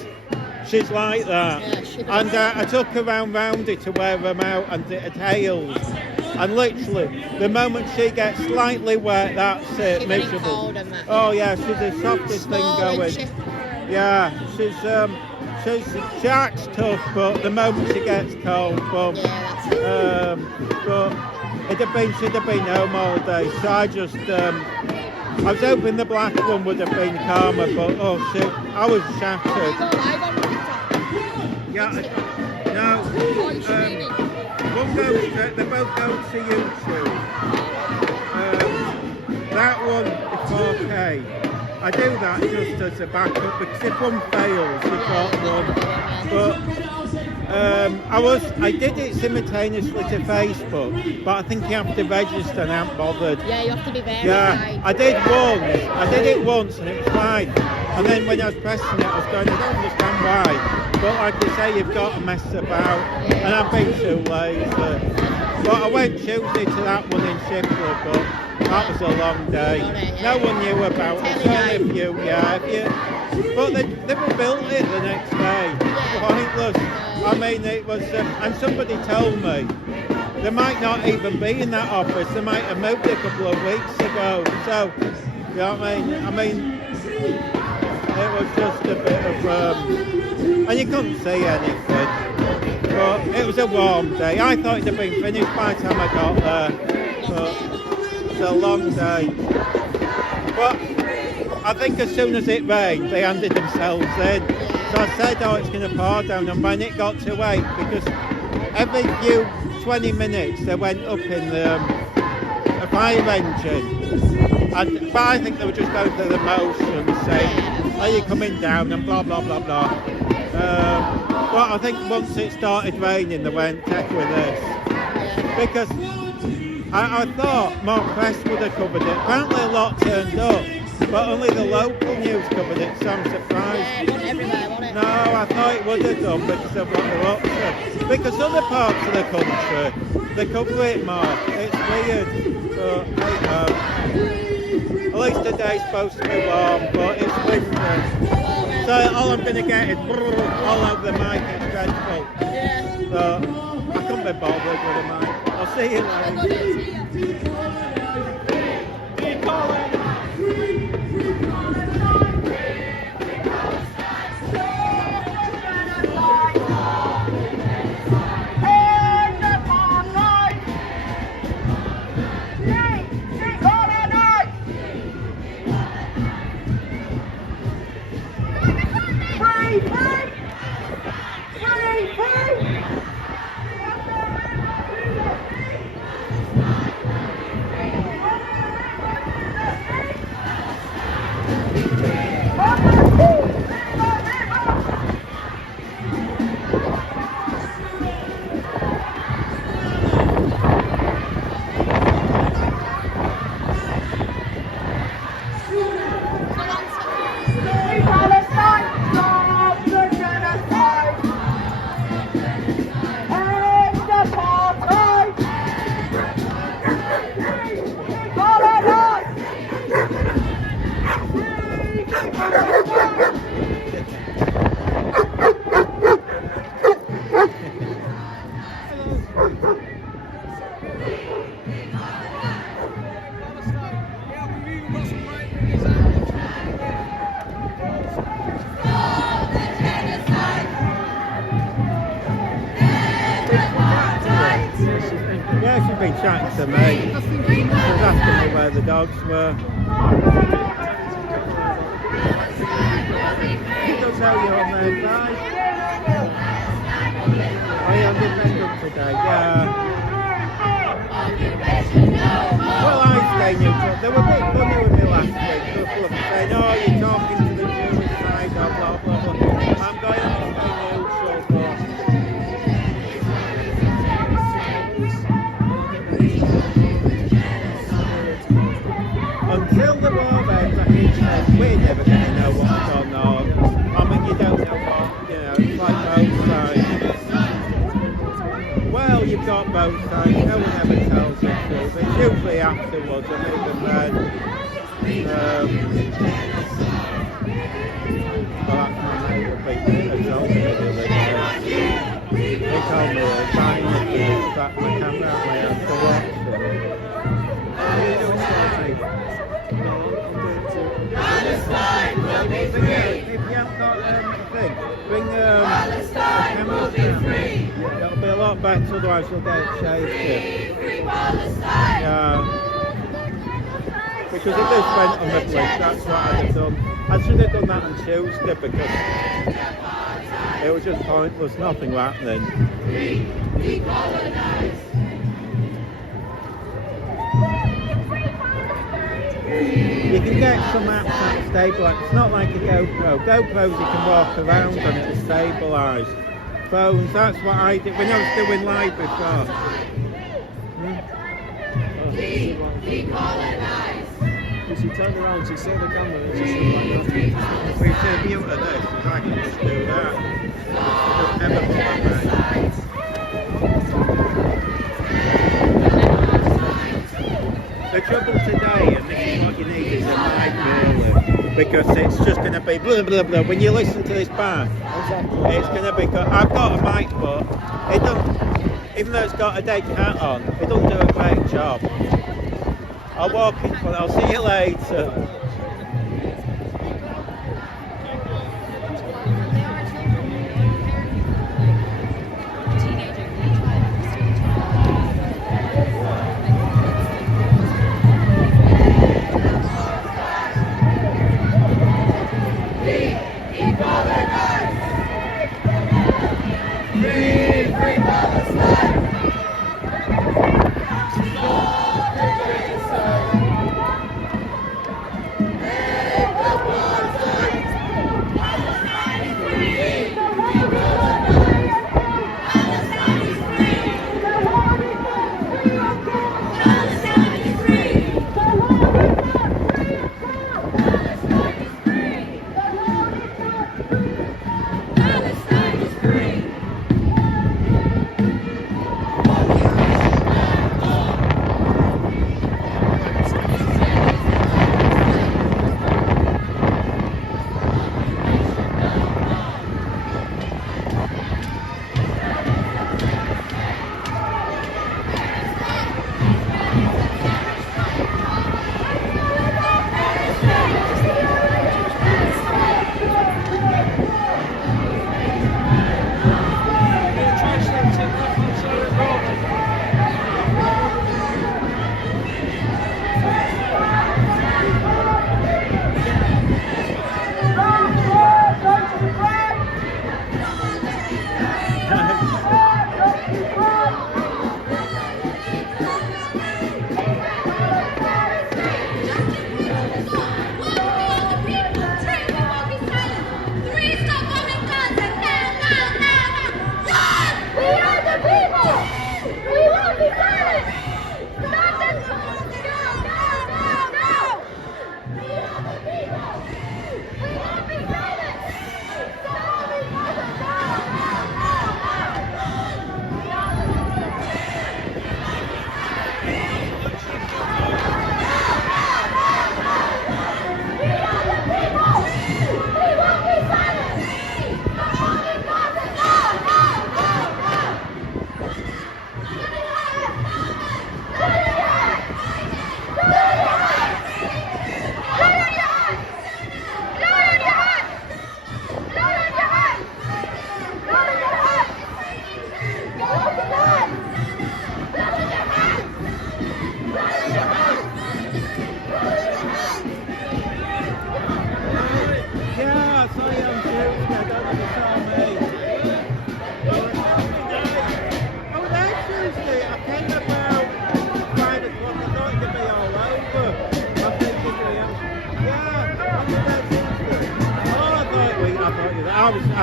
she's like that. Yeah, and I took her round it to wear them out and her tails. And literally, the moment she gets slightly wet, that's it, miserable. Oh yeah, she's the softest thing going. Yeah, she acts tough, but the moment she gets cold, boom. But she'd have been home all day. So I just, I was hoping the black one would have been calmer, but oh shit, I was shattered. Yeah, no. One goes to, they both go to YouTube. That one is 4K. I do that just as a backup because if one fails, you've got one. But I did it simultaneously to Facebook, but I think you have to register and I haven't bothered. Yeah, you have to be verified. Yeah, I did it once and it was fine. And then when I was pressing it, I was going, I don't understand why. But like I say, you've got to mess about, and I've been too lazy. But I went Tuesday to that one in Shipley, but that was a long day. No one knew about it. Only a few, but they were built it the next day. Pointless. I mean, it was, and somebody told me they might not even be in that office. They might have moved a couple of weeks ago. So, you know what I mean? It was just a bit of, and you couldn't see anything. But it was a warm day. I thought it'd have been finished by the time I got there. But it's a long day. But I think as soon as it rained, they handed themselves in. So I said, oh, it's going to pour down. And when it got to 8, because every few 20 minutes they went up in a fire engine. But I think they were just going through the motions, saying, are you coming down, and blah, blah, blah, blah. But I think once it started raining, they went, check with this. Because I thought more press would have covered it. Apparently a lot turned up, but only the local news covered it, so I'm surprised. Yeah, it wasn't everywhere, was it? No, I thought it would have done because of what they're up to. Because other parts of the country, they cover it more. It's weird, but hey ho. At least today's supposed to be warm, but it's winter. So all I'm going to get is all over the mic, it's dreadful. Yeah. So I couldn't be bothered with the mic. I'll see you later. Yeah, she's been chatting to me. She was asking me where the dogs were. She does know you're on their side. Oh, you're on defendant today, yeah. Well, I stay neutral. They were a bit funny with me last week. People were saying, oh, you're talking to the Jewish side, blah, blah, blah. both sides. No one ever tells the truth. It's usually afterwards, and even then. Well, that's my mate who beat me as well the other day. He told me a time that my camera at my house to watch it. Palestine will be free. If you haven't got a thing, bring Palestine will be free. It'll be a lot better, otherwise you'll get it shaky. Free Palestine. Yeah. Because if this went on the flick, that's what I'd have done. I should have done that on Tuesday because it was just pointless, nothing was happening. You can get some apps that stabilise. It's not like a GoPro. GoPros you can walk around and it'll stabilise. Phones, that's what I did when I was doing live before. Because you turn around to see the camera, it's just like that. If we see a view of this, if I can just do that. Don't ever put that back. The trouble today, and this is what you need, is a mic really, because it's just going to be blah blah blah. When you listen to this back, it's going to be. I've got a mic, but it doesn't. Even though it's got a dead cat on, it doesn't do a great job. I'll walk in front. I'll see you later.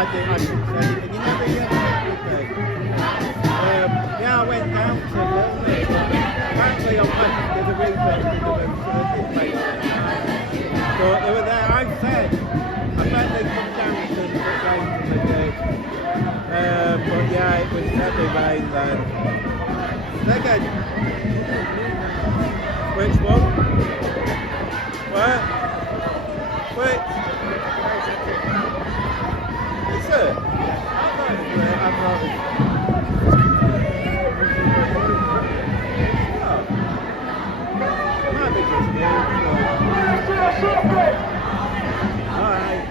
I shouldn't say anything. You never hear anything. Yeah, I went down to London. Actually, on Wednesday, the research did the room, so they did make it. But they were there. I said, I bet they come down to the rain from the day. But yeah, it was heavy rain then. Second. Which one? Where? Which? Is it? I've not. Oh. Might be just me. Alright.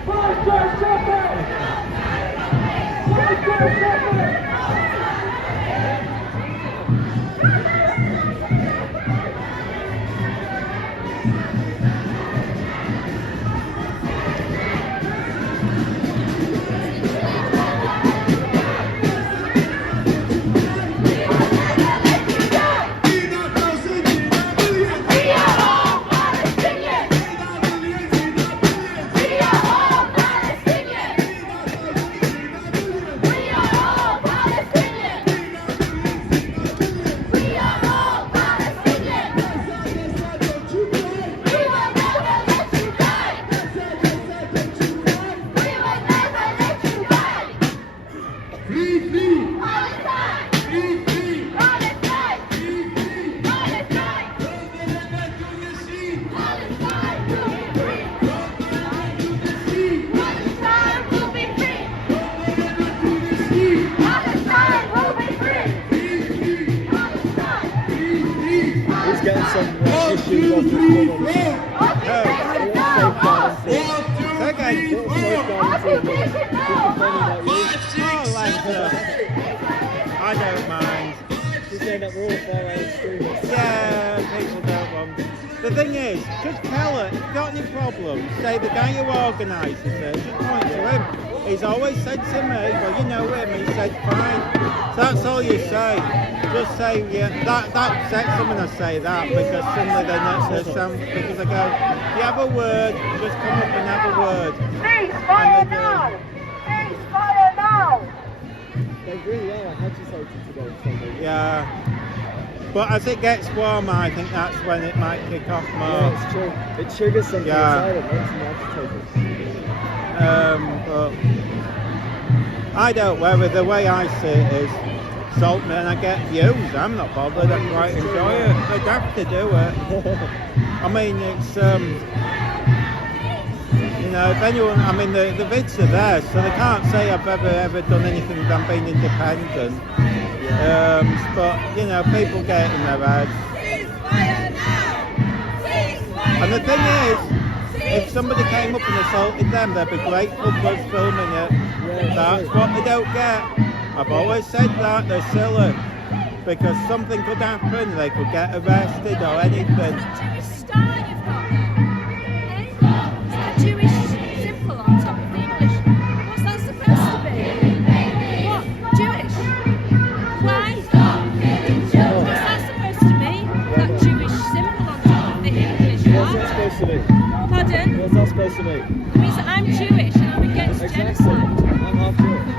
I don't mind. You're saying that we're all far-right extremists. Yeah, people don't want. The thing is, just tell her, if you've got any problems, say the guy who organises it, just point to him. He's always said to me, well, you know him, he said fine. So that's all you say. Just say, yeah, that upsets them when I say that, because suddenly because I go, if you have a word, just come up and have a word. Ceasefire now! Ceasefire now! They really are agitated today. Yeah. But as it gets warmer, I think that's when it might kick off more. Yeah, it's true. It triggers something inside, it makes them agitated. But I don't, whether the way I see it is, salt me and I get views. I'm not bothered, I quite enjoy it. They'd have to do it. I mean, it's, you know, if anyone, I mean, the vids are there, so they can't say I've ever done anything than being independent. But, you know, people get it in their heads. And the thing is, if somebody came up and assaulted them, they'd be grateful for us filming it. That's what they don't get. I've always said that, they're silly. Because something could happen, they could get arrested or anything. Jewish symbol on top of the English. What's that supposed to be? What? Jewish? Why? What's that supposed to mean? That Jewish symbol on top of the English? What's that supposed to mean? Pardon? What's that supposed to mean? It means that I'm Jewish and I'm against genocide. I'm half Jewish.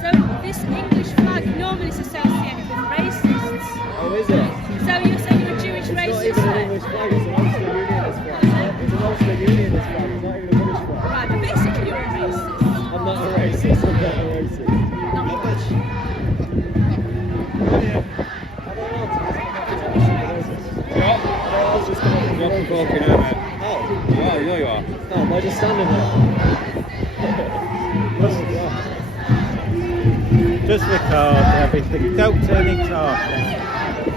So this English flag normally is associated with racists. Oh, is it? So you're saying you're a Jewish It's not racist even an then? English flag, it's an Ulster Unionist flag. It's an Ulster Unionist flag, it's not even a British flag. Right, but basically you're a racist. I'm not a racist, I'm not a racist. Not much. I was just going to You're talking about it. Oh. Yeah, yeah, you are. Oh, am I just standing there? Just record everything. Don't turn it off.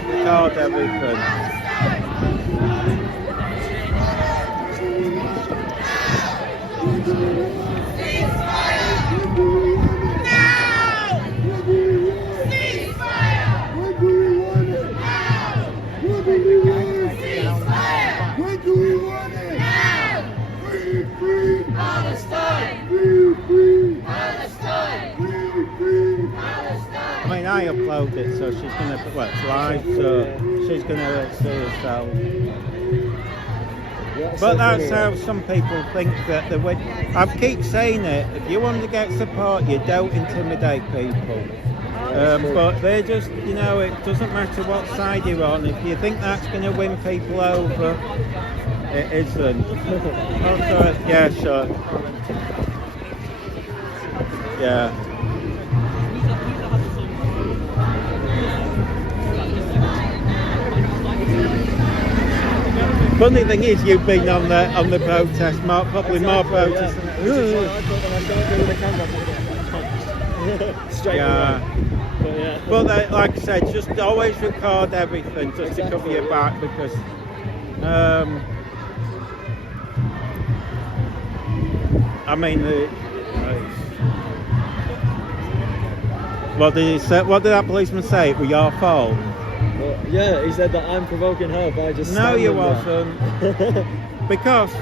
Record everything. I mean, I upload it, so she's gonna, well, it's live, so she's gonna see herself. But that's how some people think that the way. I keep saying it. If you want to get support, you don't intimidate people. But they just, you know, it doesn't matter what side you're on. If you think that's going to win people over, it isn't. Oh, sorry. Yeah, sure. Yeah. Funny thing is, you've been on the protest, probably more protests. Yeah. But like I said, just always record everything just to cover your back because. I mean, what did he say? What did that policeman say? It was your fault. Well, yeah, he said that I'm provoking her by just. No, you standing wasn't. Because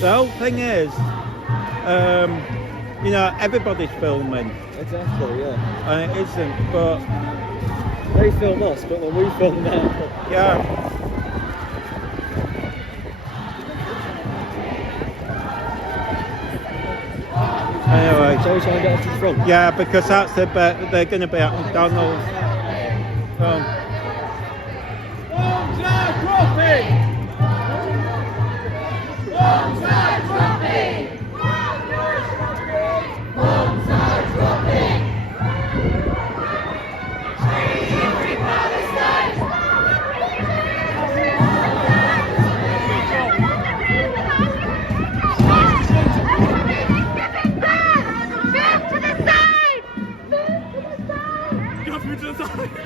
the whole thing is, you know, everybody's filming. Exactly, yeah. And it isn't, but they film us, but when we film them. Yeah. Anyway, shall we try and get off to the front? Yeah, because that's the bet. They're going to be at McDonald's.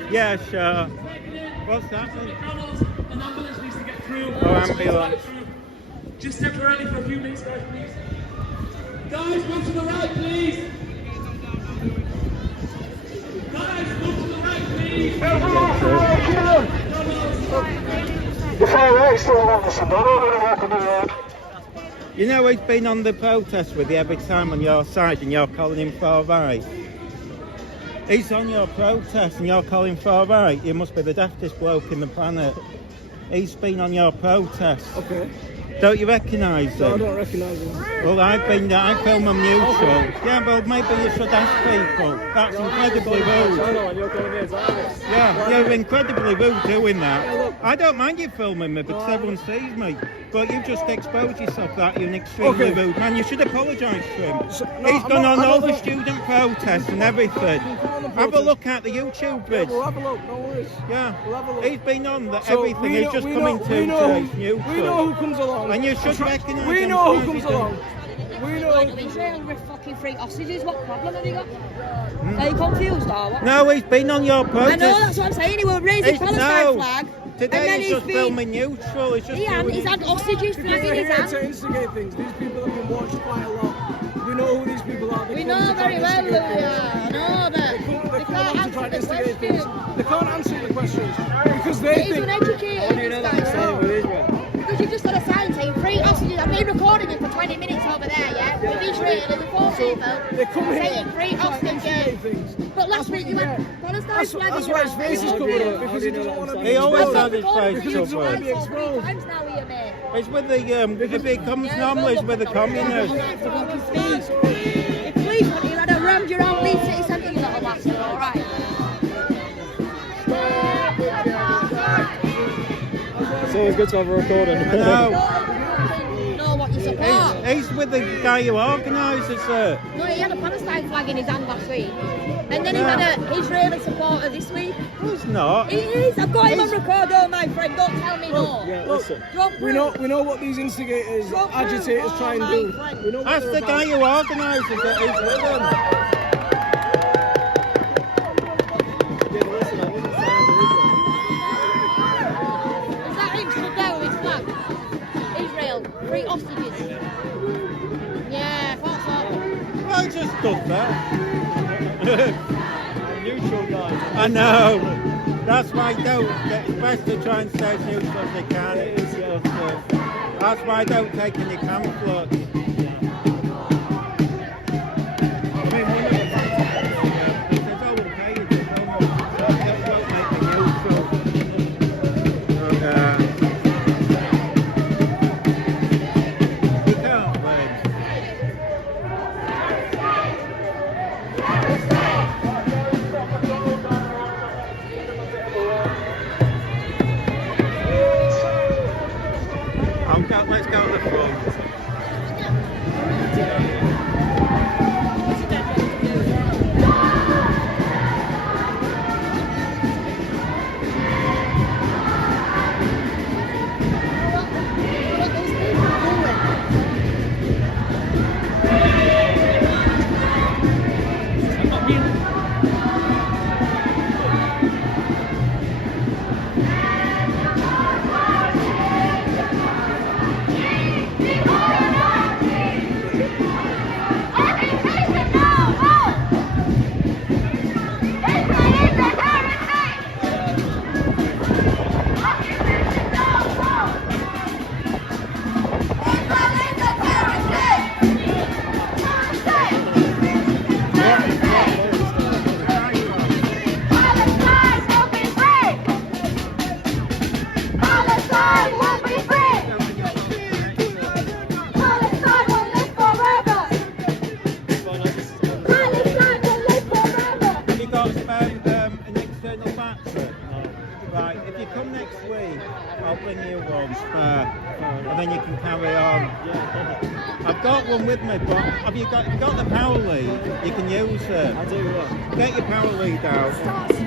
Yeah, sure. What's happening? An ambulance needs to get through. Oh, ambulance. Just temporarily for a few minutes, guys, please. Guys, move to the right, please. Guys, move to the right, please. The far right's still on the sun. I don't want to walk on the road. You know he's been on the protest with you every time on your side and you're calling him far right? He's on your protest and you're calling far right. You must be the daftest bloke in the planet. He's been on your protest. Okay. Don't you recognise him? No, I don't recognise him. Well, I film them neutral. Okay. Yeah, well, maybe you should ask people. That's incredibly rude. I know, and you're calling me as honest. Yeah, you're incredibly rude doing that. I don't mind you filming me because everyone sees me. But you just exposed yourself that you're an extremely rude man. You should apologise to him. He's gone on all the student protests and everything. Have a look at the YouTube vids. We'll have a look, no worries. Yeah, we'll have a look. He's been on everything. He's just coming to neutral. We know who comes along. And you should recognise him. We know who comes along. We know. Israel with fucking free hostages. What problem have you got? Are you confused or what? No, he's been on your protest. I know, that's what I'm saying. He will raise the Palestine flag. Today he's just filming neutral. He's just he's had hostages flag in his hand. To instigate things. These people have been watched quite a lot. We know who these people are. We know very well who they are. I know that. They can't answer the questions. They can't answer the questions because they think. He's uneducated. How do you know that he's saying with Israel? Because you've just got a sign saying free hostages. I've been recording it for 20 minutes over there, yeah? With Israel and the four people saying free hostages. But last week you had Palestine flag. That's why his face is covered up because he doesn't want to be. He always has his face covered. Times now here, mate. It's with the if he comes normally it's with the communists. If police want you, I'd have rammed your own Leeds City Centre, you little bastard, alright? It's always good to have a recording. I know. Know what you support. He's with the guy who organises it. No, he had a Palestine flag in his hand last week. And then he had an Israeli supporter this week. No, he's not. He is. I've got him on record, oh my friend. Don't tell me no. Yeah, listen. We know what these instigators, agitators try and do. That's the guy who organises it. He's with them. Free hostages. Yeah, I thought so. I just done that. Neutral guy. I know. That's why it's best to try and stay as neutral as they can. It is, that's why I don't take any pamphlets. Let's go to the front. carry on. I've got one with me, but have you got the power lead? You can use it. I do, yeah. Get your power lead out. You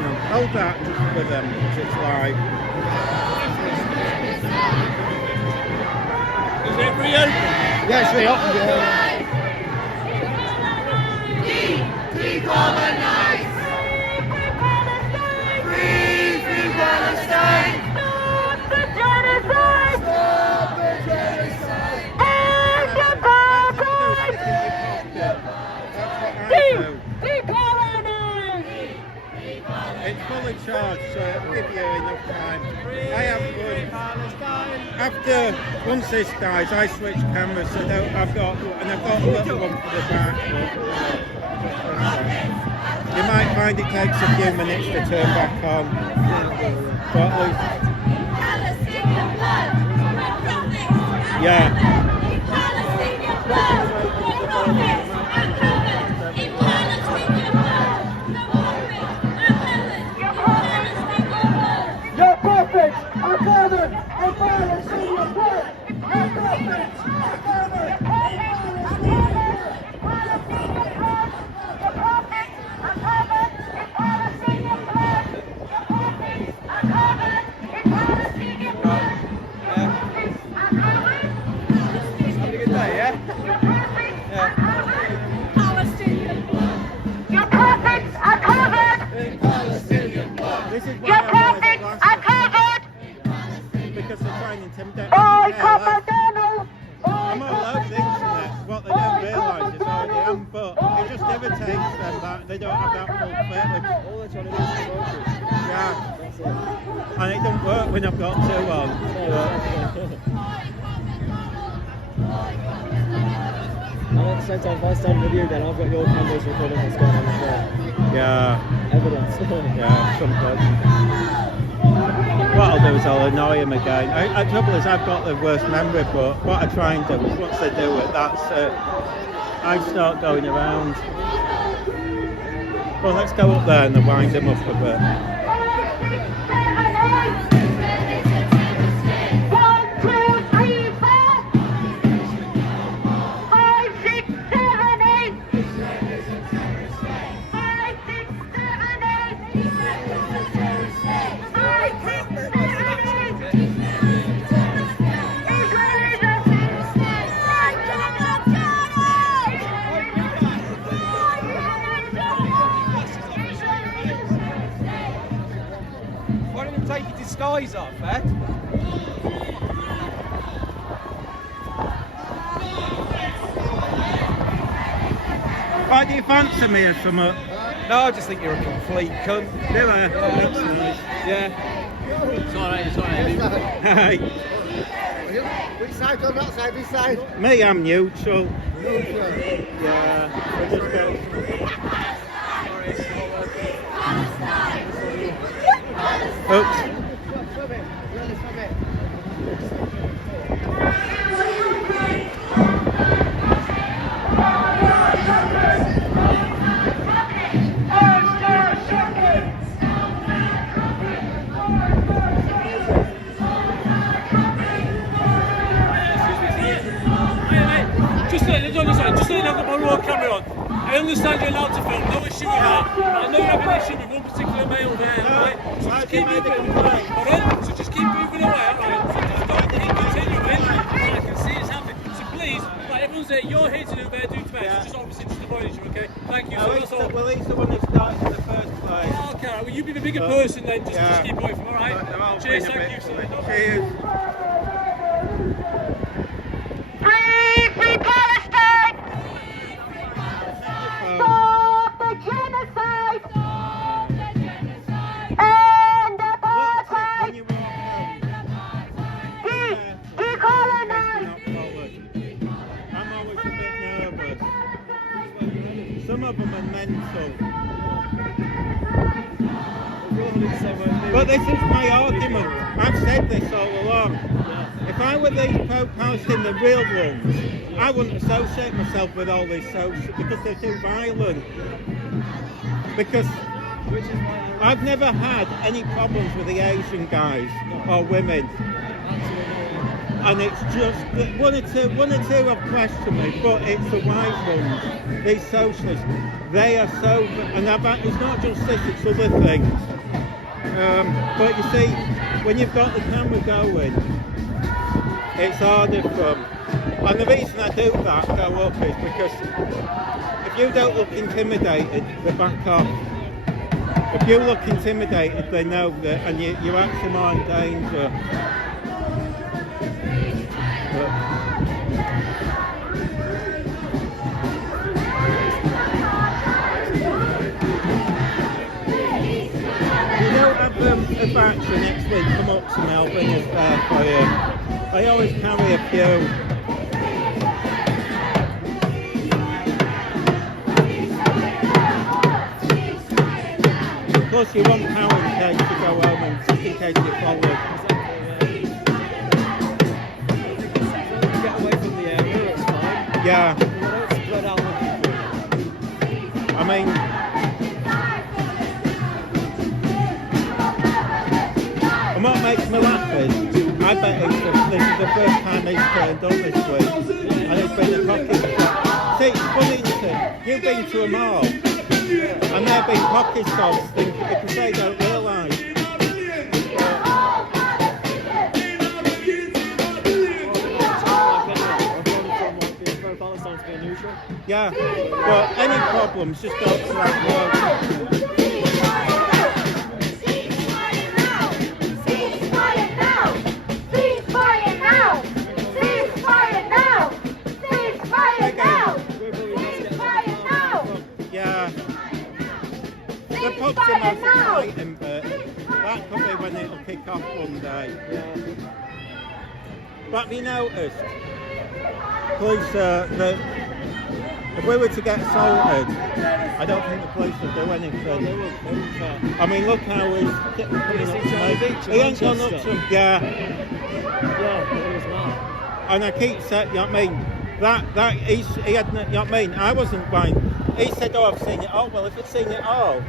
know, hold that just with them because it's live. Is it reopened? Yeah, it's reopened, yeah. Decolonize! Free Palestine! Stop the genocide! Stop the genocide! End apartheid! Decolonize! It's fully charged, so it'll give you enough time. I have after once this dies, I switch cameras, so I've got a little one for the back. You might find it takes a few minutes to turn back on. But at least, yeah. Your prophets are gathered in Palestinian blood! Your prophets are gathered in Palestinian blood! Your prophets are gathered in Palestinian blood! Your prophets are gathered in Palestinian blood! Your prophets are gathered! Having a good day, yeah? Your prophets are gathered in Palestinian blood! Your prophets are gathered in Palestinian blood! This is why Your I prophets are gathered! because they're trying to intimidate. Boy, Papa Donald! I'm all over the internet. What they don't realise is already am, but it just irritates them that they don't have that full privilege. All they're trying to do is promote it. Yeah. That's it. And it don't work when I've got two on. And at the same time, if I stand with you, then I've got your cameras recording what's going on as well. Yeah. Evidence. Yeah, something. What I'll do is I'll annoy him again. The trouble is I've got the worst memory, but what I try and do is once they do it, that's it. I start going around. Well, let's go up there and wind him up a bit. 1, 2, 3, 4, 5, 6, 7, 8. 5, 6, 7, 8. 5, 6, 7, Why don't you take your disguise off, eh? Why do you fancy me or something? No, I just think you're a complete cunt. Do I? That's nice. Yeah. It's alright, it's alright. Hey, Which side on that side, this side? me, I'm neutral. Neutral. Yeah, we just go. Oops. Just let it have the raw camera on. I understand you're allowed to film, no issue with that. I know you have an issue with one particular male there, right? So just keep moving away, alright? So just keep moving away, alright? So just don't keep continuing, I can see it's happening. So please, like everyone's there, you're here to do their duty best. Just obviously just avoid each other, okay? Thank you, so that's all. Well, he's the one that started in the first place. Oh, okay, well you be the bigger person then, just keep away from, alright? Cheers, thank you, sir. Cheers. Free Palestine! Stop the genocide! End apartheid! Decolonize! I'm always a bit nervous. Some of them are mental. But this is my argument. I've said this all along. If I were these pro-Palestinian, the real ones, I wouldn't associate myself with all these social because they're too violent. Because I've never had any problems with the Asian guys or women. And it's just one or two have questioned me, but it's the white ones, these socialists. They are so, and it's not just this, it's other things. But you see, when you've got the camera going, it's harder for them. And the reason I do that, go up, is because if you don't look intimidated, they back off. If you look intimidated, they know that, and you're actually more in danger. You don't have a batch for next week come up to me, I'll bring a spare for you. I always carry a few. Plus you want power in case you go home and just in case you fall. Get away from the area, it's fine. Yeah. They don't spread out like I mean, and what makes me laugh is, I bet this is the first time he's turned up this week, and it's been a pocket shop. See, it's funny, isn't it? You've been to a mall, and they've been pocket shops, because they don't realise. Yeah, but any problems, just go to that bloke. Yeah. The pub's the most exciting bit. That could be when it'll kick off one day. But have you noticed? Police, if we were to get assaulted, I don't think the police would do anything. I mean, look how he's coming up to me. He ain't gone up to him. Yeah, it was mad. And I keep saying, you know what I mean? He had, you know what I mean? I wasn't going. He said, oh, I've seen it all. Well, if you've seen it all.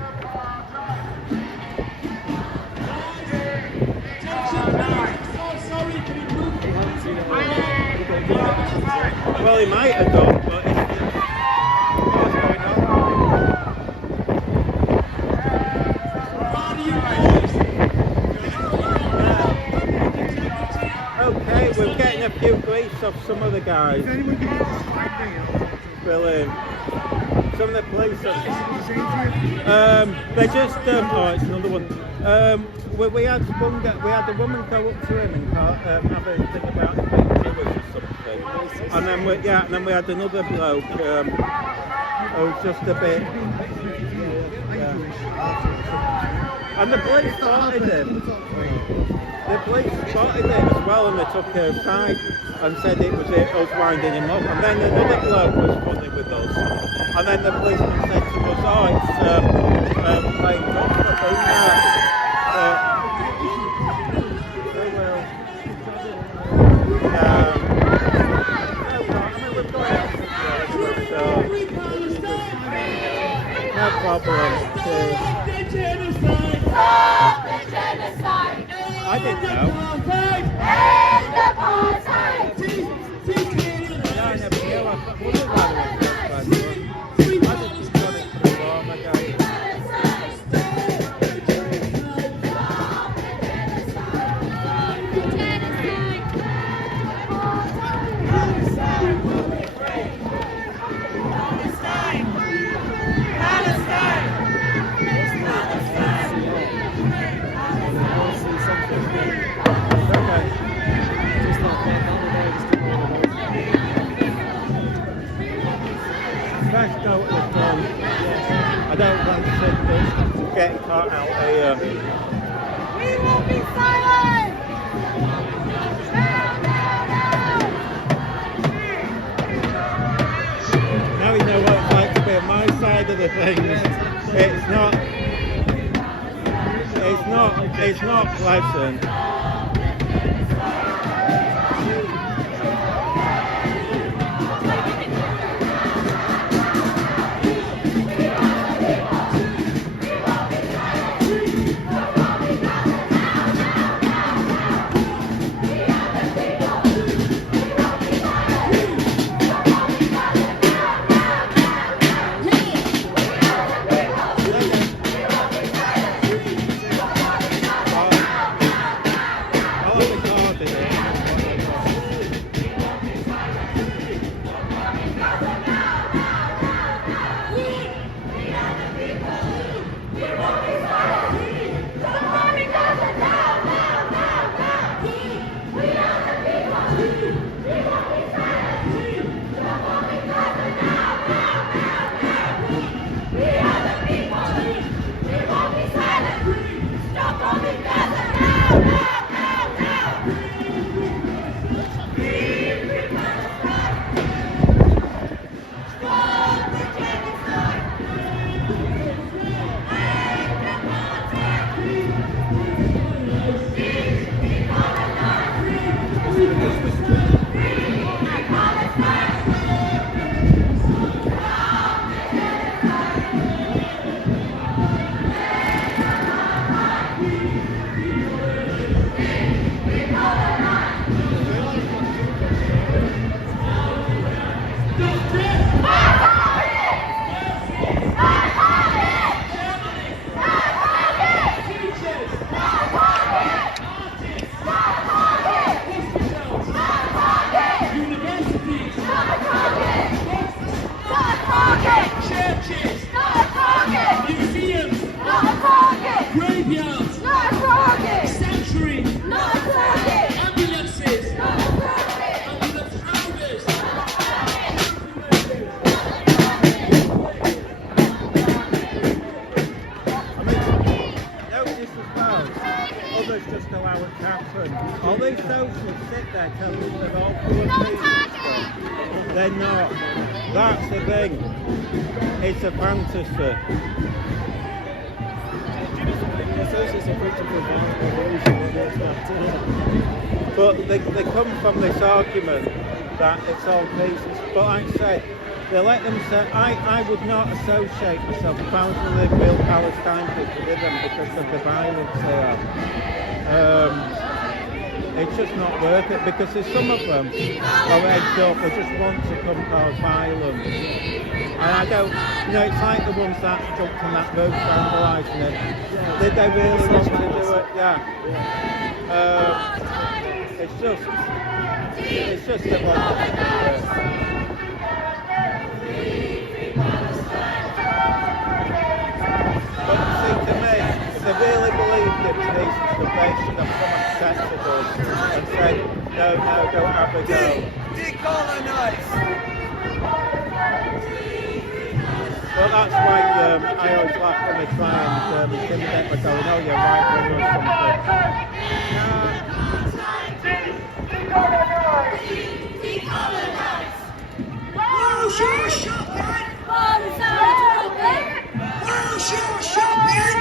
Well, he might have done, but what's going on? Okay, we're getting a few briefs off some of the guys. Brilliant. Some of the police they just oh, it's another one. We had a woman go up to him and have a thing about him being Jewish or something, and then we had another bloke who was just a bit, and the police spotted him. The police spotted him as well, and they took her aside and said it was us winding him up. And then another bloke was funny with us, and then the policeman said to us, "Oh, it's playing golf for no problem. I didn't know. Yeah, I never knew. I wondered why they were first class. I just got it from the guy. Let's go to the front. I don't want to get caught out here. We will be silent! Now you know what it's like to be on my side of the things. It's not pleasant. Others just allow it to happen. All these socialists sit there telling us they're all full of peace and stuff. They're not. That's the thing. It's a fantasy. But they come from this argument that it's all peace. But like I say, they let them say, I would not associate myself if I was to live real Palestine people with them because of the violence they have. It's just not worth it because there's some of them are egged up or just want to come cause violence. And I don't, it's like the ones that jumped on that roof vandalising it. Did they really want to do it? Yeah. It's just the wrong thing to do. But see, to me, if they really believed in peace and stuff, they should have come and accepted us and said, no, don't have a go. Decolonise! Well, that's why I always laugh when they try and intimidate me going, oh, you're right, or something. Decolonise! Where's your shopping? Where's your shopping?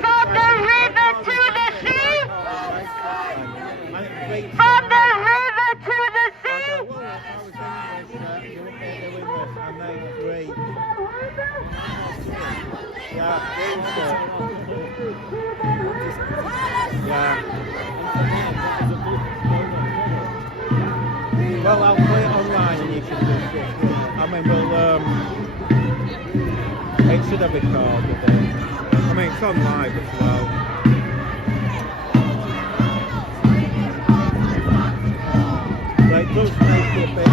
From the river to the sea? From the river to the sea? And they agree. Yeah, yeah. Well, I'll play it online and you can just, I mean, it should have recorded it. I mean, it's on live as well. But it does make it a bit,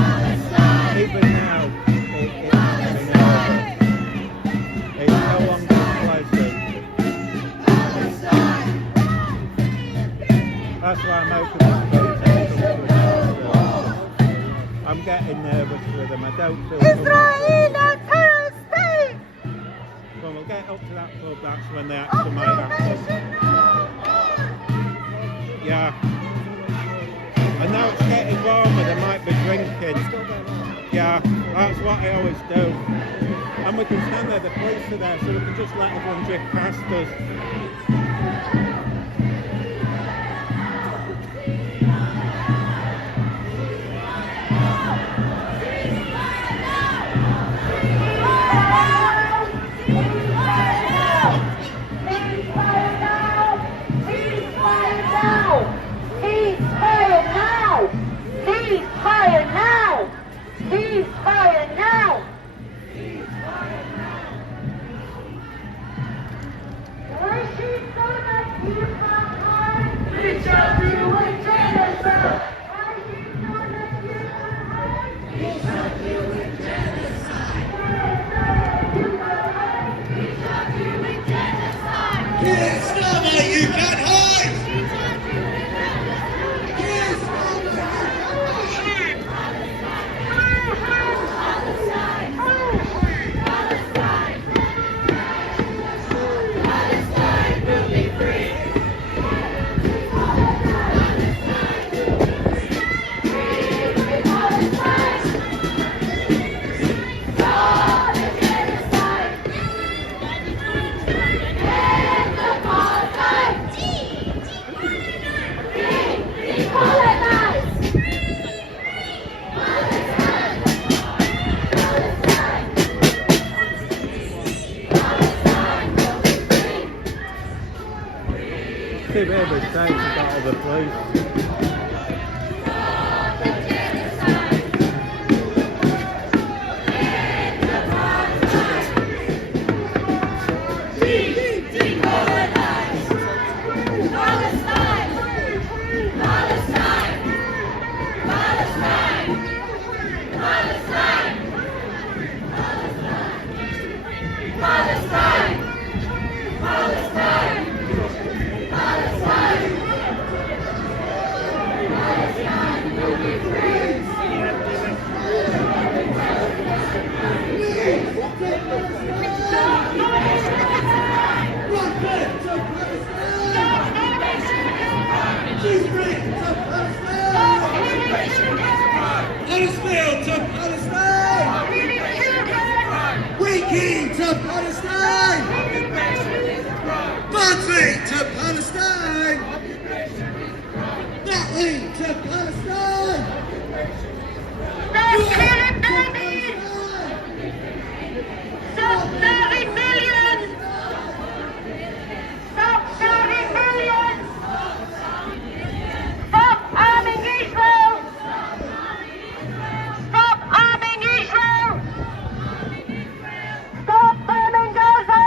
even now, it's no longer pleasant. That's why I'm hoping this protest comes to an end. I'm getting nervous with them. I don't feel Israel and Palestine! When we'll get up to that club, that's when the action might happen. Yeah. And now it's getting warmer, they might be drinking. Yeah, that's what I always do. And we can stand there, the police are there, so we can just let everyone drift past us. Palestine! too bad the States have got all the police. Palestine to Palestine! Waking to Palestine! Marching to Palestine! Battling to Palestine! Stop killing babies! Stop serving millions! Stop serving millions! Stop arming Israel! Stop arming Israel! Stop bombing Gaza!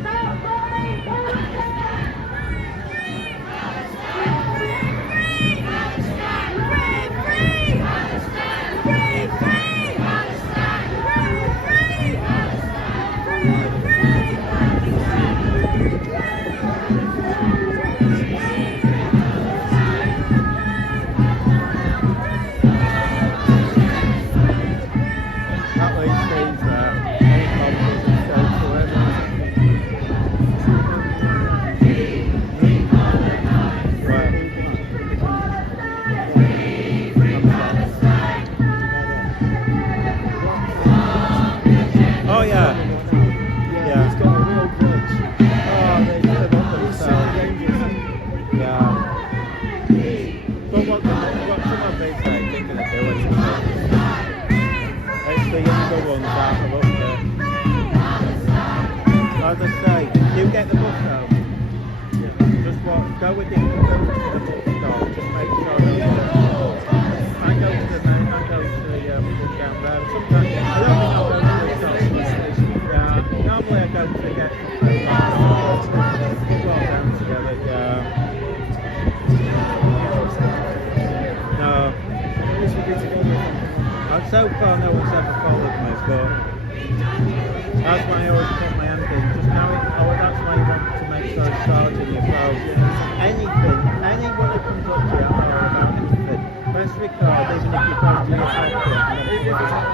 Stop bombing Palestine! That way stays there. Any problems and stays forever. Oh yeah. Yeah. It's got a real grudge. Oh, they live up themselves. Yeah. But what some of these guys are going to do is it's the younger ones that are up there. As I say, you get the bus home. Just go with your foot to the bus stop. Just make sure those I go to the down there. Sometimes I don't think I'll go to the stop. Yeah. Normally I go to get football down together. Yeah. No. So far no one's ever followed me, but that's why I always put my hand in. Just now, that's why you want to make sure it's charging your phone. Anything, anyone who comes up to you or about anything, press record even if you can't do your pocket.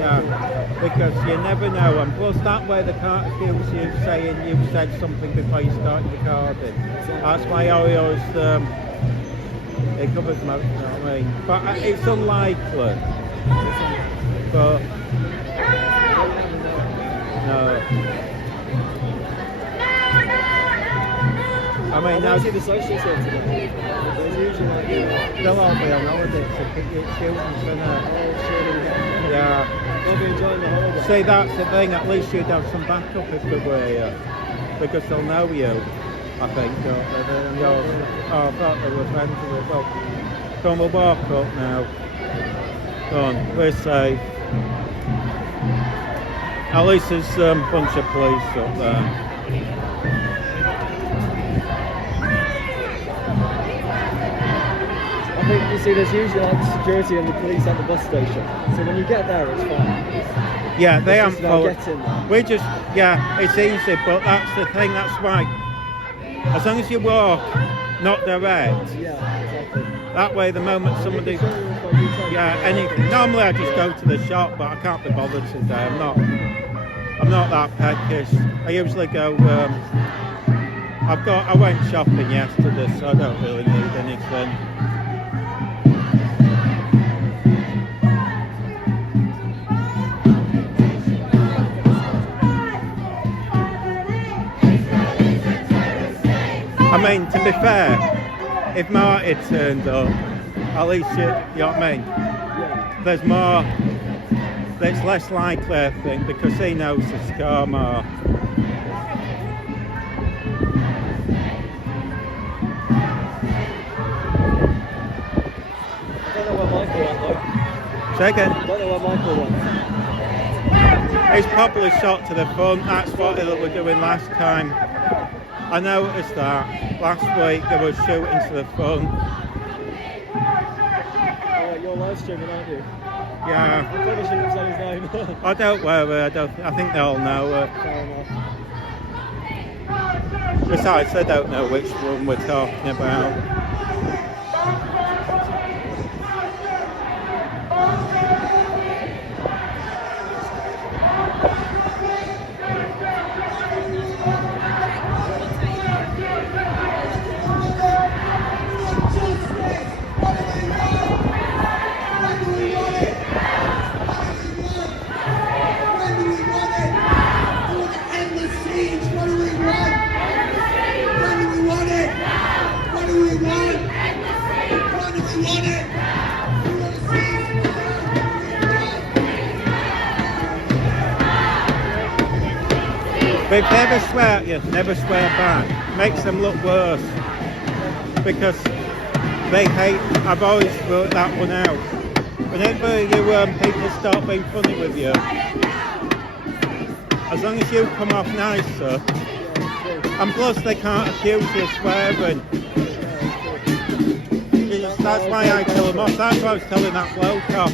Yeah, because you never know, and plus that way they can't accuse you saying you've said something before you start recording. That's why I always it covers most, you know what I mean? But it's unlikely. But no. I mean, now see the social centre. There's usually like they'll all be on holiday, so pick your students in there. Yeah. They'll be enjoying the holiday. See, that's the thing. At least you'd have some backup if they were here, because they'll know you. I think, don't they? Oh, I thought they were friends with us. Well, come, we'll walk up now. Go on, we're safe. At least there's a bunch of police up there. I think, you see, there's usually like security and the police at the bus station. So when you get there, it's fine. Yeah, they It's haven't just about followed. getting there. We just, yeah, it's easy, but that's the thing, that's why. As long as you walk, not direct. Yeah, exactly. That way, the moment somebody, yeah, anything. Normally, I just go to the shop, but I can't be bothered today. I'm not that peckish. I usually go. I went shopping yesterday, so I don't really need anything. I mean, to be fair, if Marty turned up, at least you know what I mean? There's more it's less likely, I think, because he knows the score more. Second. I don't know what Michael wants. He's probably shot to the front. That's what they were doing last time. I noticed that last week they were shooting to the front. You're live streaming, aren't you? Yeah. I probably shouldn't say his name. I don't worry. I think they all know it. Fair enough. Besides, they don't know which one we're talking about. But if they ever swear at you, never swear back. Makes them look worse. Because they hate, I've always worked that one out. Whenever you people start being funny with you, as long as you come off nicer, and plus they can't accuse you of swearing. That's why I kill them off. That's why I was telling that bloke off.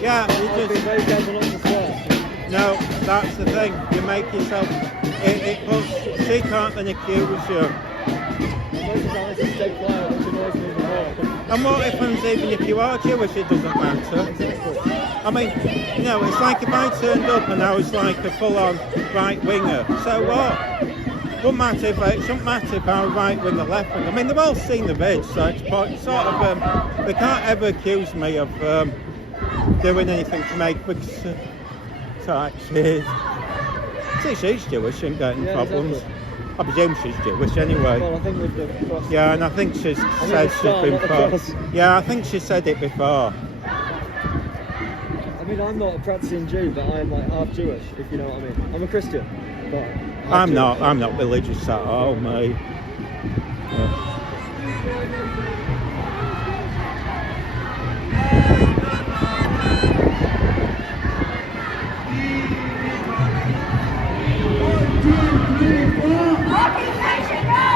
Yeah, you just... No, that's the thing. You make yourself... It puts... She can't then accuse you. And what happens even if you are Jewish, it doesn't matter. I mean, you know, it's like if I turned up and I was like a full-on right-winger. So what? It shouldn't matter if I'm right winger, left winger. I mean, they've all seen the vid, so it's sort of, they can't ever accuse me of doing anything to make big she's Jewish, she ain't got any problems. Exactly. I presume she's Jewish anyway. Well, I think with the cross. Yeah, and I think she's said she's been before. Yeah, I think she said it before. I mean, I'm not a practicing Jew, but I'm like half Jewish, if you know what I mean. I'm a Christian, but I'm not religious at all, mate. Yeah.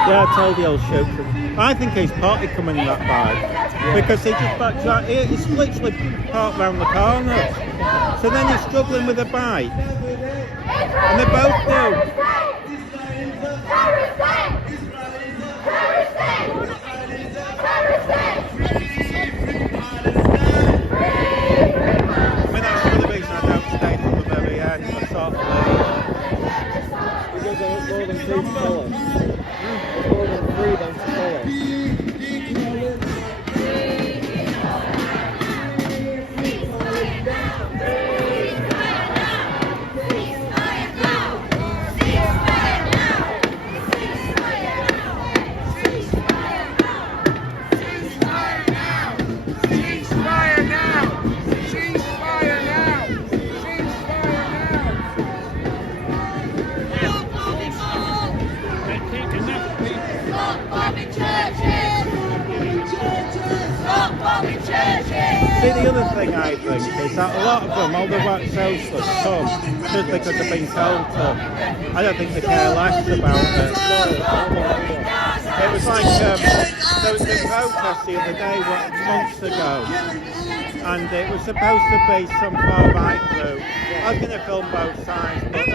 Yeah, I told you I'll shoot him. I think he's partly coming that bad because he just backs out here. He's literally parked round the corner. So then he's struggling with a bike. And they both do. I mean, that's one of the reasons I don't stay till the very end. I sort of because there's more than 3 to follow. There's more than 3 than to follow. See, the other thing I think is that a lot of them, all the white socialists come just because they've been told to. I don't think they care less about it. It was like, there was a protest the other day, months ago, and it was supposed to be some far-right group. I was going to film both sides, but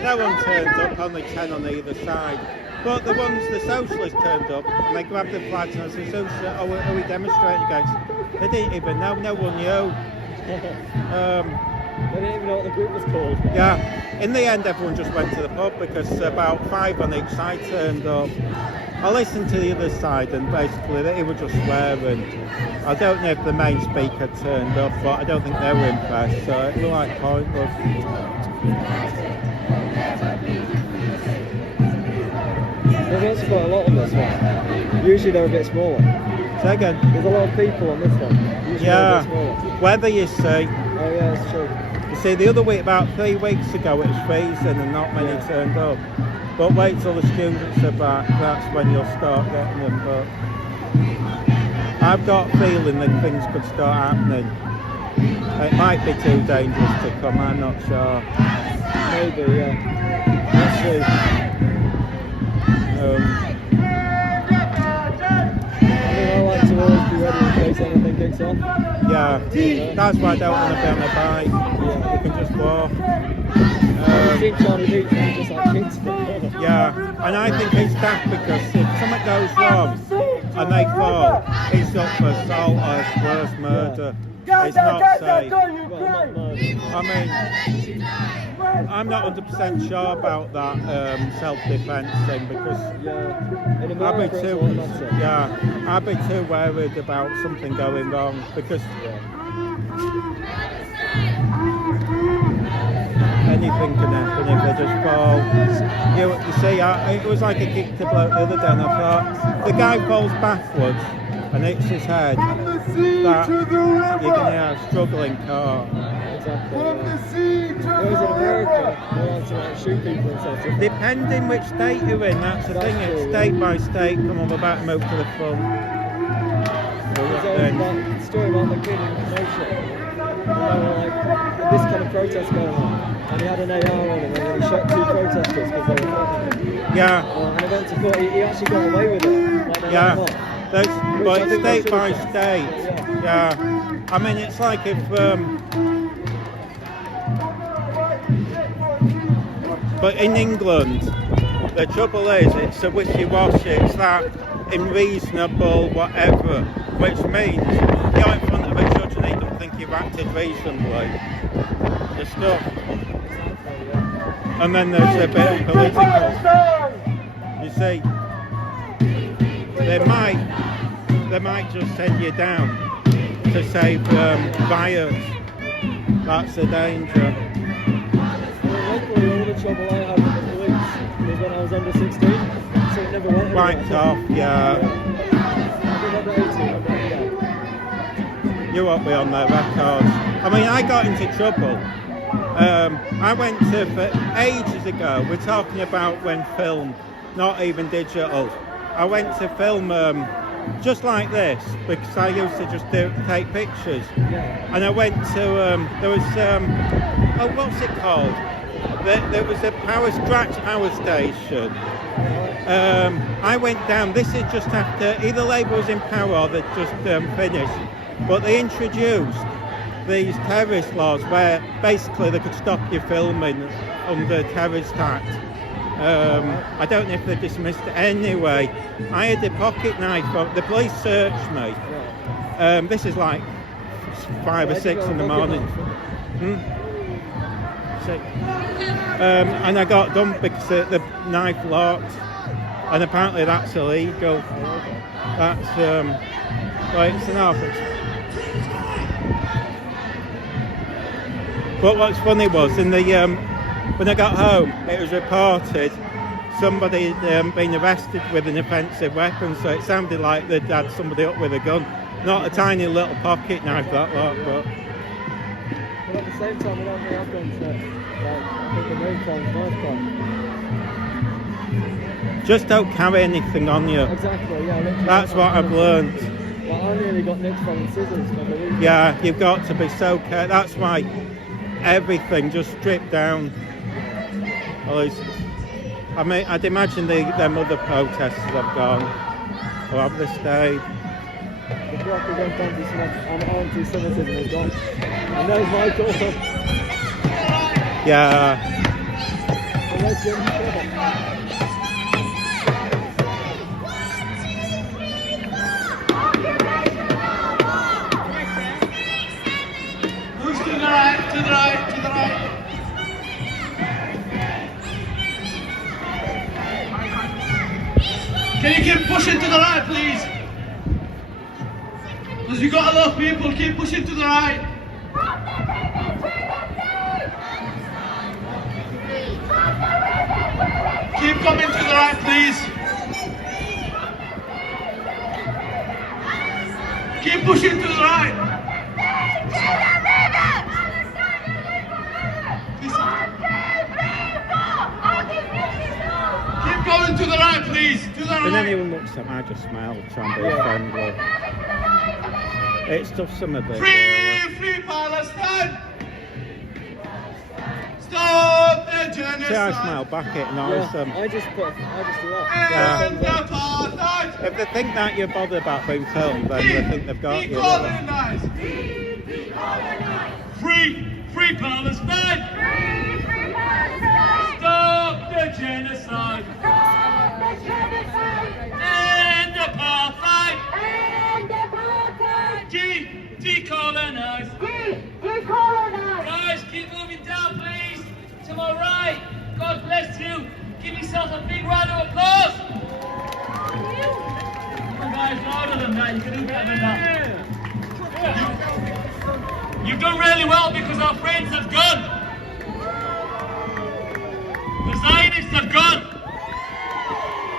no one turned up, only 10 on either side. But the socialists turned up, and they grabbed the flags and I said, are we demonstrating against? They didn't even know, no one knew. They didn't even know what the group was called. Yeah, in the end everyone just went to the pub because about 5 on each side turned up. I listened to the other side and basically they were just swearing. I don't know if the main speaker turned up, but I don't think they were impressed, so it was like pointless. There's also quite a lot of us, right? Usually they're a bit smaller. Second. There's a lot of people on this one. Usually Yeah. it's smaller. Weather, you see. Oh yeah, it's true. You see, the other week, about 3 weeks ago, it was freezing and not many turned up. But wait till the students are back, that's when you'll start getting them. But I've got a feeling that things could start happening. It might be too dangerous to come, I'm not sure. Maybe, yeah. Let's see. I like to always be ready in case anything kicks off. Yeah, that's why I don't want to be on a bike. Yeah. You can just walk. I've seen Charlie Beach and just like kids. Yeah, and I think it's daft because if something goes wrong and they fall, it's up for assault or it's worse, murder. It's not safe. I mean, I'm not 100% sure about that self-defense thing because I'd be too worried about something going wrong because anything can happen if they just fall. You see, it was like a kick to bloke the other day and I thought, the guy falls backwards and hits his head, that you're going to have a struggling car. Exactly. Whereas in America, they like to like shoot people and stuff. Depending which state you're in, that's the thing, it's state by state, come on, we're about to move to the front. There's that story about the kid in Kenosha. And they were like, this kind of protest going on. And he had an AR on him and then he shot 2 protesters because they were fighting him. Yeah. And it went to court, he actually got away with it. Like, But it's state by state. Yeah. I mean, it's like if but in England, the trouble is it's a wishy-washy. It's that unreasonable whatever, which means you're in front of a judge and they don't think you've acted reasonably. The stuff. And then there's a bit of political. You see, they might just send you down to save riots. That's the danger. Luckily, all the trouble I had with the police was when I was under 16, so it never went anywhere. Wiped off, yeah. I think under 18, You won't be on their records. I mean, I got into trouble. I went to, ages ago, we're talking about when film, not even digital. I went to film just like this because I used to just take pictures. And I went to, there was, oh, what's it called? There was a scratch power station. I went down, this is just after, either Labour was in power or they'd just finished. But they introduced these terrorist laws where basically they could stop you filming under Terrorist Act. I don't know if they dismissed it. Anyway, I had a pocket knife. The police searched me. This is like 5 or 6 in the morning. And I got done because the knife locked. And apparently that's illegal. That's, well, it's an office. But what's funny was, in the when I got home, it was reported somebody had been arrested with an offensive weapon, so it sounded like they'd had somebody up with a gun. Not a tiny little pocket knife, that lot, but... But at the same time, we don't really have guns that, I think the main crime's knife crime. Just don't carry anything on you. Exactly, yeah. That's what I've learned. Well, I nearly got nicked from scissors. Yeah, you've got to be so careful. That's why everything just stripped down. At least, I mean, I'd imagine them other protesters have gone, or have they stayed? The block against anti-Semitism is gone. And there's Michael. Yeah. And there's Jim. To the right. Can you keep pushing to the right, please? Because you got a lot of people, keep pushing to the right. Keep coming to the right, please. anyone looks at me, I just smile, try and be friendly. It's tough some of it. Free Palestine! Stop the genocide! See, I smile back at it and I just do that. End apartheid! If they think that you're bothered about being filmed, then they think they've got you. Decolonize! Free Palestine! Stop the genocide! End apartheid! Decolonize! Guys, keep moving down, please. To my right. God bless you. Give yourself a big round of applause. Come on, guys, louder than that. You can do better than that. You've done really well because our friends have gone. The Zionists have gone.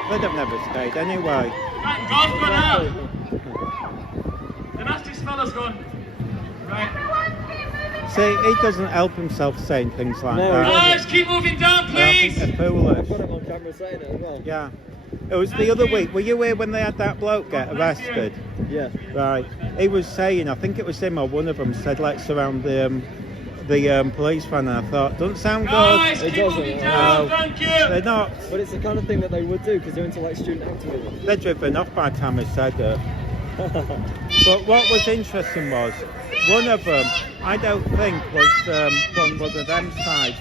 They'd have never stayed anyway. Thank God for now. The nastiest fella's gone. Right. See, he doesn't help himself saying things like that. Guys, keep moving down, please. I think they're foolish. I've got him on camera saying it as well. Yeah. It was the other week. Were you here when they had that bloke get arrested? Yeah. Right. He was saying, I think it was him or one of them said, let's surround the police van. And I thought, doesn't sound Guys, good. keep moving down, thank you. They're not. But it's the kind of thing that they would do because they're into like student activism. They're driven off by the time he said it. But what was interesting was, one of them, I don't think was from one of them sides.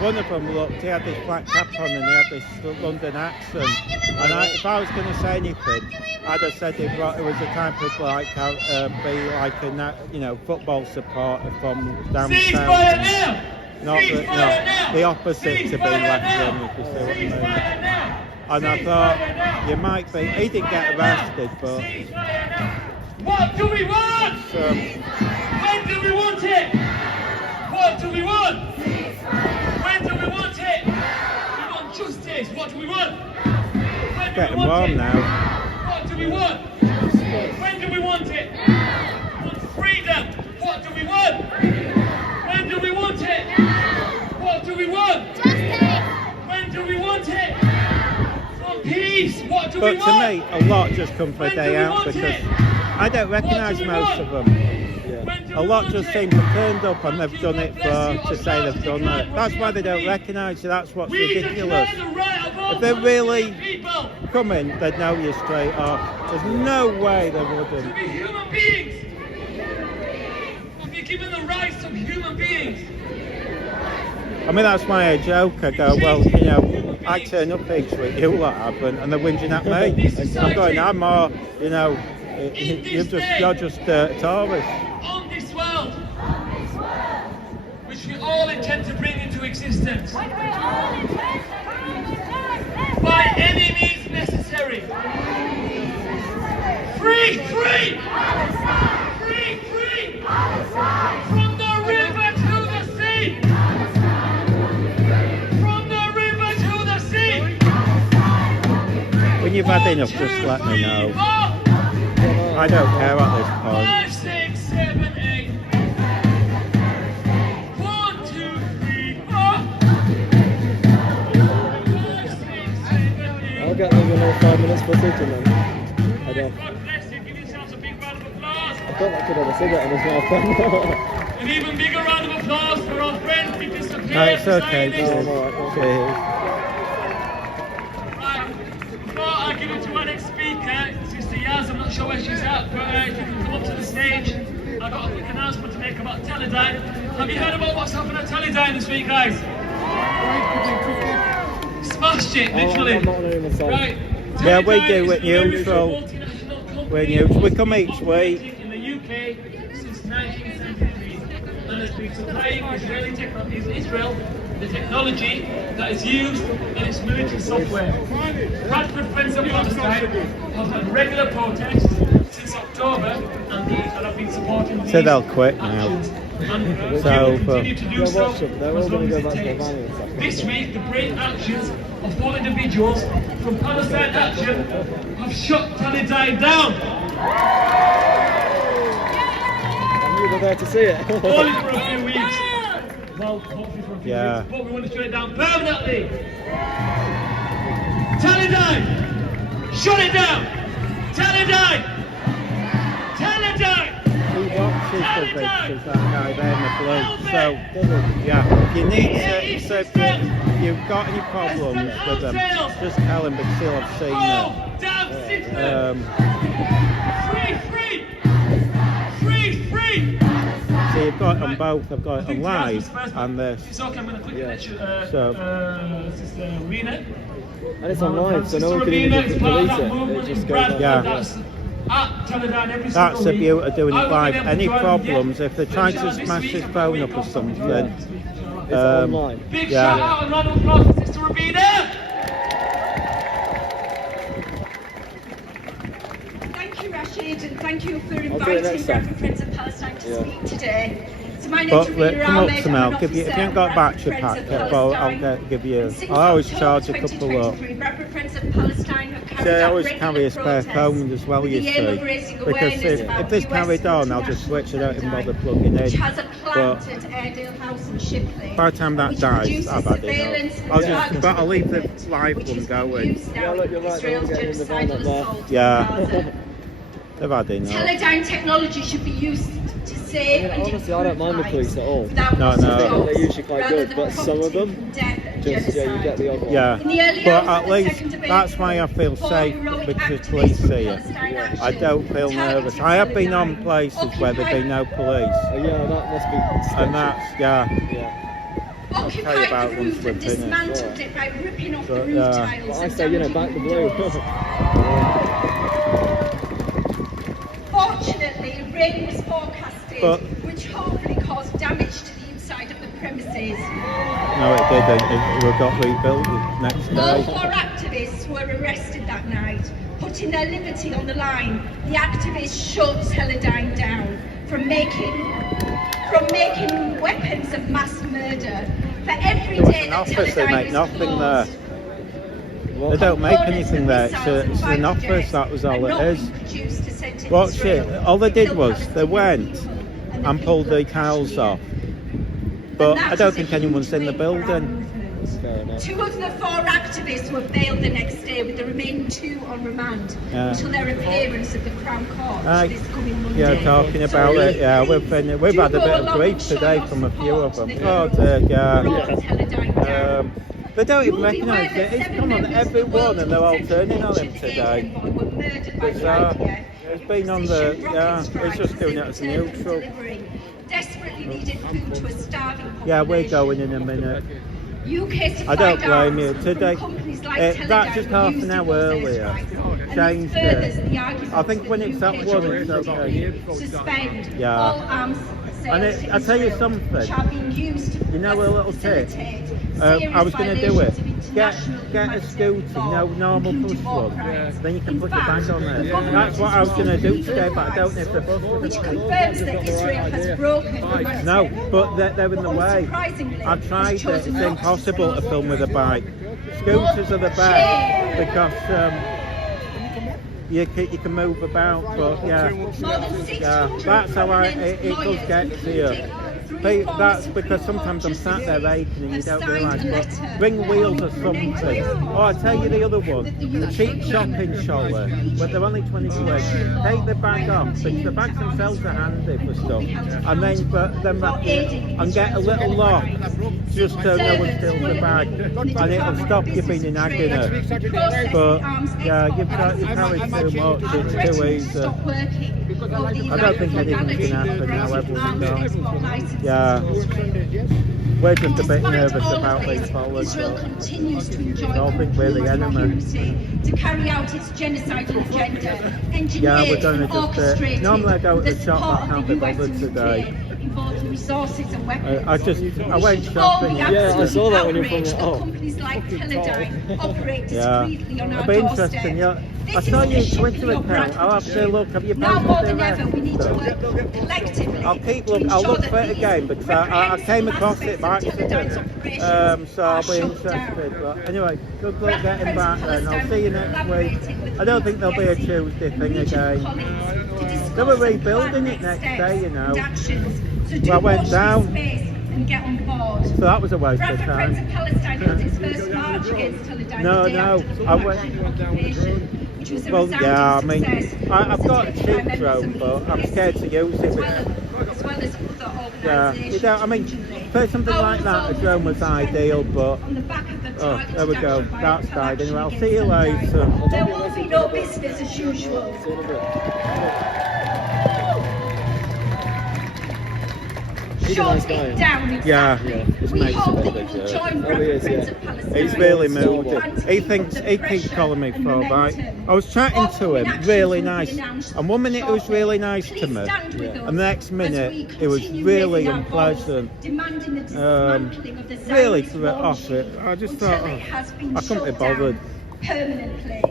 One of them looked, he had this black cap on and he had this London accent. And if I was going to say anything, I'd have said it was a type of like, be like a football supporter from down south. Not the opposite to being left wing, if you see what I mean. And I thought, you might be, he didn't get arrested, but... What do we want? When do we want it? What do we want? When do we want it? We want justice. What do we want? When do Getting we want warm it? now. What do we want? When do we want it? We want freedom. What do we want? When do we want it? What do we want? Justice! When do we want it? Peace. What do But we want? to me, a lot just come for a day out because I don't recognise most of them. A lot just seem to have turned up and they've done it to say they've done it. That's why they don't recognise you. That's what's ridiculous. If they're really coming, they'd know you straight off. There's no way they wouldn't. To be human beings. To be given the rights of human beings. I mean, that's why I joke. I go, well, you know, I turn up each week, you lot haven't, and they're whinging at me. I'm going, I'm more, you know, you're just tourists. On this world, which we all intend to bring into existence. By any means necessary. Free! Free! Free! Free! From the river to the sea! From the river to the sea! When you've had enough, just let me know. I don't care at this point. 5, 6, 7, 8. 1, 2, 3, 4. 5, 6, 7, 8. I'll get maybe another 5 minutes for teaching them. I don't. God bless you. Give yourselves a big round of applause. I thought I could have a cigarette in this mouth. An even bigger round of applause for our friends who disappeared. No, it's okay. Zionists. Cheers. Right. Before I give it to our next speaker, Sister Yaz, I'm not sure where she's at, but if you can come up to the stage, I've got a quick announcement to make about Teledyne. Have you heard about what's happened at Teledyne this week, guys? Smashed it, literally. I'm not doing the song. Right. Yeah, we Teledyne do is it neutral. a multinational company We're neutral. We come each week. in the UK since 1973 and has been supplying Israel the technology that is used in its military software. Bradford Friends of Palestine have had regular protests since October and have been supporting these So they'll quit now. actions. And So, will continue to do so they're all as long going to as go it back to their takes. violence stuff. This week, the brave actions of 4 individuals from Palestine Action have shut Teledyne down. And you were there to see it. Only for a few weeks. Well, hopefully for a few Yeah. weeks, but we want to shut it down permanently. Teledyne, Shut it down! Teledyne! Teledyne! He watches the pictures, that guy there in the blue. So, yeah, if you need to, so if you've got any problems with them, just tell him because he'll have seen it. Free! So you've got it on both. I've got it on live and this. It's okay, I'm going to quickly let you, Sister Rena. And it's online, so no one can even delete it. It just goes on. Yeah. That's the beauty of doing it live. Any problems, if they're trying to smash his phone up or something, it's online. Big shout out and round of applause for Sister Rabina! Thank you, Rashid, and thank you for inviting Reverend Prince of Palestine to speak today. So my name's Rabina come up Ahmed. to me, I'll give you, if you haven't got a battery pack, I'll give you, I'll always charge a couple up. Reverend Prince of Palestine have carried So I out always regular carry a spare protests phone as well, with you the see. aim of raising Because awareness if about this US carried on, I'll just switch it out and bother plugging which in. has a plant at Airedale House in Shipley. By the time that which dies, produces I've had surveillance enough. and But I'll leave the targeting live which one is going. used now in Israel's genocidal assault on Yeah. Gaza. They've had enough. Teledyne technology should be used to save and Honestly, I don't mind the police at all. No. They're usually quite good, but some of them, just you get the odd one. Yeah, but at least that's why I feel safe because police see it. I don't feel nervous. I have been on places where there've been no police. Yeah, that must be. And that's, yeah. I'll tell you Occupied about the one roof and slip in it. dismantled it by ripping off the But, roof tiles I and say, back the damaging blue. doors. Fortunately, rain was forecasted, which hopefully caused damage to the inside of the premises. No, it didn't. It got rebuilt the next All day. 4 activists were arrested that night, putting their liberty on the line. The activists shut Teledyne down from making weapons of mass murder. For every There was day an that office, they Teledyne make was nothing there. closed, They don't make anything there. It's an office, that was all it is. What shit? All they did was they went and pulled the tiles off. But I don't think anyone's in the building. 2 of the 4 activists were bailed the next day, with the remaining 2 on remand until their appearance at the Crown Court this coming Monday. Yeah, talking about it. Yeah, we've had a bit of grief today from a few of them. Oh dear, yeah. They don't even recognise it. He's come on every one and they're all turning on him today. Bizarre. It's been on the, it's just doing it as neutral. Desperately needed food to a starving population. Yeah, we're going in a minute. UK I don't blame you. from Today, companies like that's just half an hour earlier. Changed it. I think when it's at 1, it's okay. Suspend all Yeah. arms And I tell you something, which are being used to you know a little tip? facilitate I was going to do it. serious Get violations a scooter, no normal push one. Then you can put your bag on there. That's what I was going to do today, but I don't know if the bus which confirms that Israel has broken the No, but they're in the way. Unsurprisingly, I've tried it. chosen It's not to impossible to stay film with a bike. Scooters are the best because you can move about. But yeah, that's how it does get to you. That's because sometimes I'm sat there aching and you don't realise, but bring wheels or something. Oh, I tell you the other one, the cheap shopping shoulder, but they're only 20 quid. Take the bag off, because the bags themselves are handy for stuff. And then and get a little lock, just so no one steals the bag. And it'll stop you being in agony. But yeah, you've carried too much, it's too easy. I don't think anything's going to happen now, everyone's gone. Yeah, we're just a bit nervous about these followers. Israel continues to enjoy I don't think we're the enemy. impunity to carry out its genocidal agenda, engineered Yeah, we're going and to just orchestrated normally I go to with the shop, I support can't of be the US bothered and today. UK, involving resources and weapons. I went shopping. Yeah, I saw that when you were outrage from that it. companies like Teledyne operate Yeah, discreetly on our it'll be interesting. doorstep. I saw your Twitter account. I'll have to look. Have you Now more posted than it? ever, we need to work collectively. I'll keep to looking. I'll ensure look that for it these again because I came across it by accident. So I'll be interested. But anyway, good luck getting back then. I'll see you next week. I don't think there'll be a Tuesday thing again. They were rebuilding it next day, you know. So I went down. And get on board. So that was a waste of Reverend time. Prince of Palestine held his first march against Teledyne No, the day no, after the I went occupation, which was a Well, resounding yeah, I mean, success. I've got a Supported by cheap members drone, of but I'm the scared to use it. as well as other Yeah, organisations. you don't, I mean, for something like that, a drone was ideal, but On the back of the oh, targeted there we go. action by That's a died anyway. I'll against see you Sundown. later. There will be no business as usual. Shut it down, exactly. Yeah, it's We nice hope to that be you will there. join Oh, he is, Friends yeah. of Palestine. He's really moved. And He keep thinks up the he keeps pressure calling me and throwback. momentum. I was chatting to him, Actions really will be nice. announced And 1 minute it was shortly. really nice to Please me, stand with us and the next as minute we it was continue really raising our voice, unpleasant. demanding the dismantling of the Really Zionist threw it off it. warship I just until thought, it has been I couldn't be shut down bothered. permanently.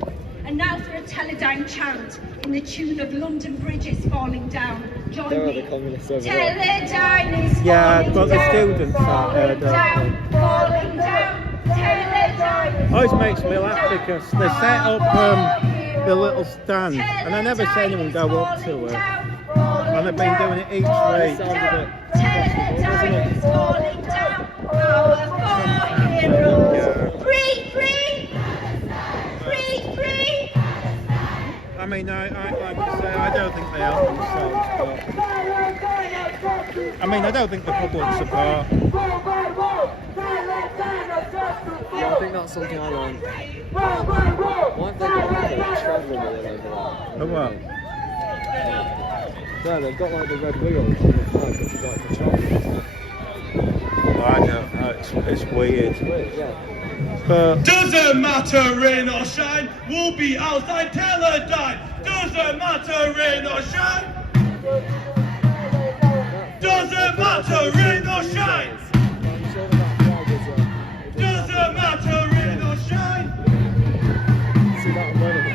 And now for a Teledyne chant in the tune of London bridges falling down. Join There are me. the communists over there. Teledyne is Yeah, falling but the down, students are falling don't down, they? falling down. Teledyne is Always makes me falling laugh down. because they set up the little stand, and I never see anyone go up to it. And they've been doing it each week. Teledyne is falling down. Our four heroes. Free, free, free, free. I mean, I like to say, I don't think they help themselves, but I mean, I don't think the public support. Yeah, I think that's something I learned. Why have they got like a travelling wheel over there? The what? Yeah, they've got like the red wheels on the flag, which is like for travelling. Oh, I don't know, it's weird. It's weird, yeah. But doesn't matter rain or shine, we'll be outside Teledyne. Doesn't matter rain or shine. Doesn't matter rain or shine. Doesn't matter rain or shine.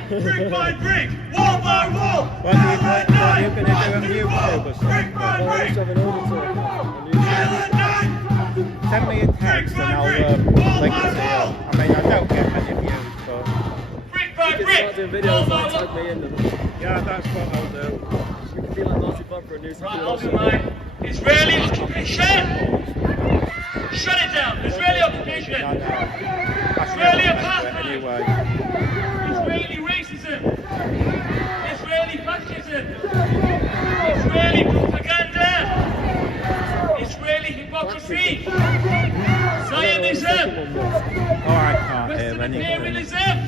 Brick by brick, wall by wall. what are you going to do on YouTube or Brick by brick. Teledyne. Send me a text and I'll link it to you. I mean, I don't get many views, but Brick by You can brick, start doing wall videos by like wall. tag me in them. yeah, that's what I'll do. We can be like Marty Bob for a news Right, I'll do mine. Israeli occupation. Shut it down. Israeli occupation. Israeli apartheid. Anyway, Israeli racism. Israeli fascism. Israeli propaganda. Israeli hypocrisy. Zionism. oh, I can't hear Western anything. imperialism.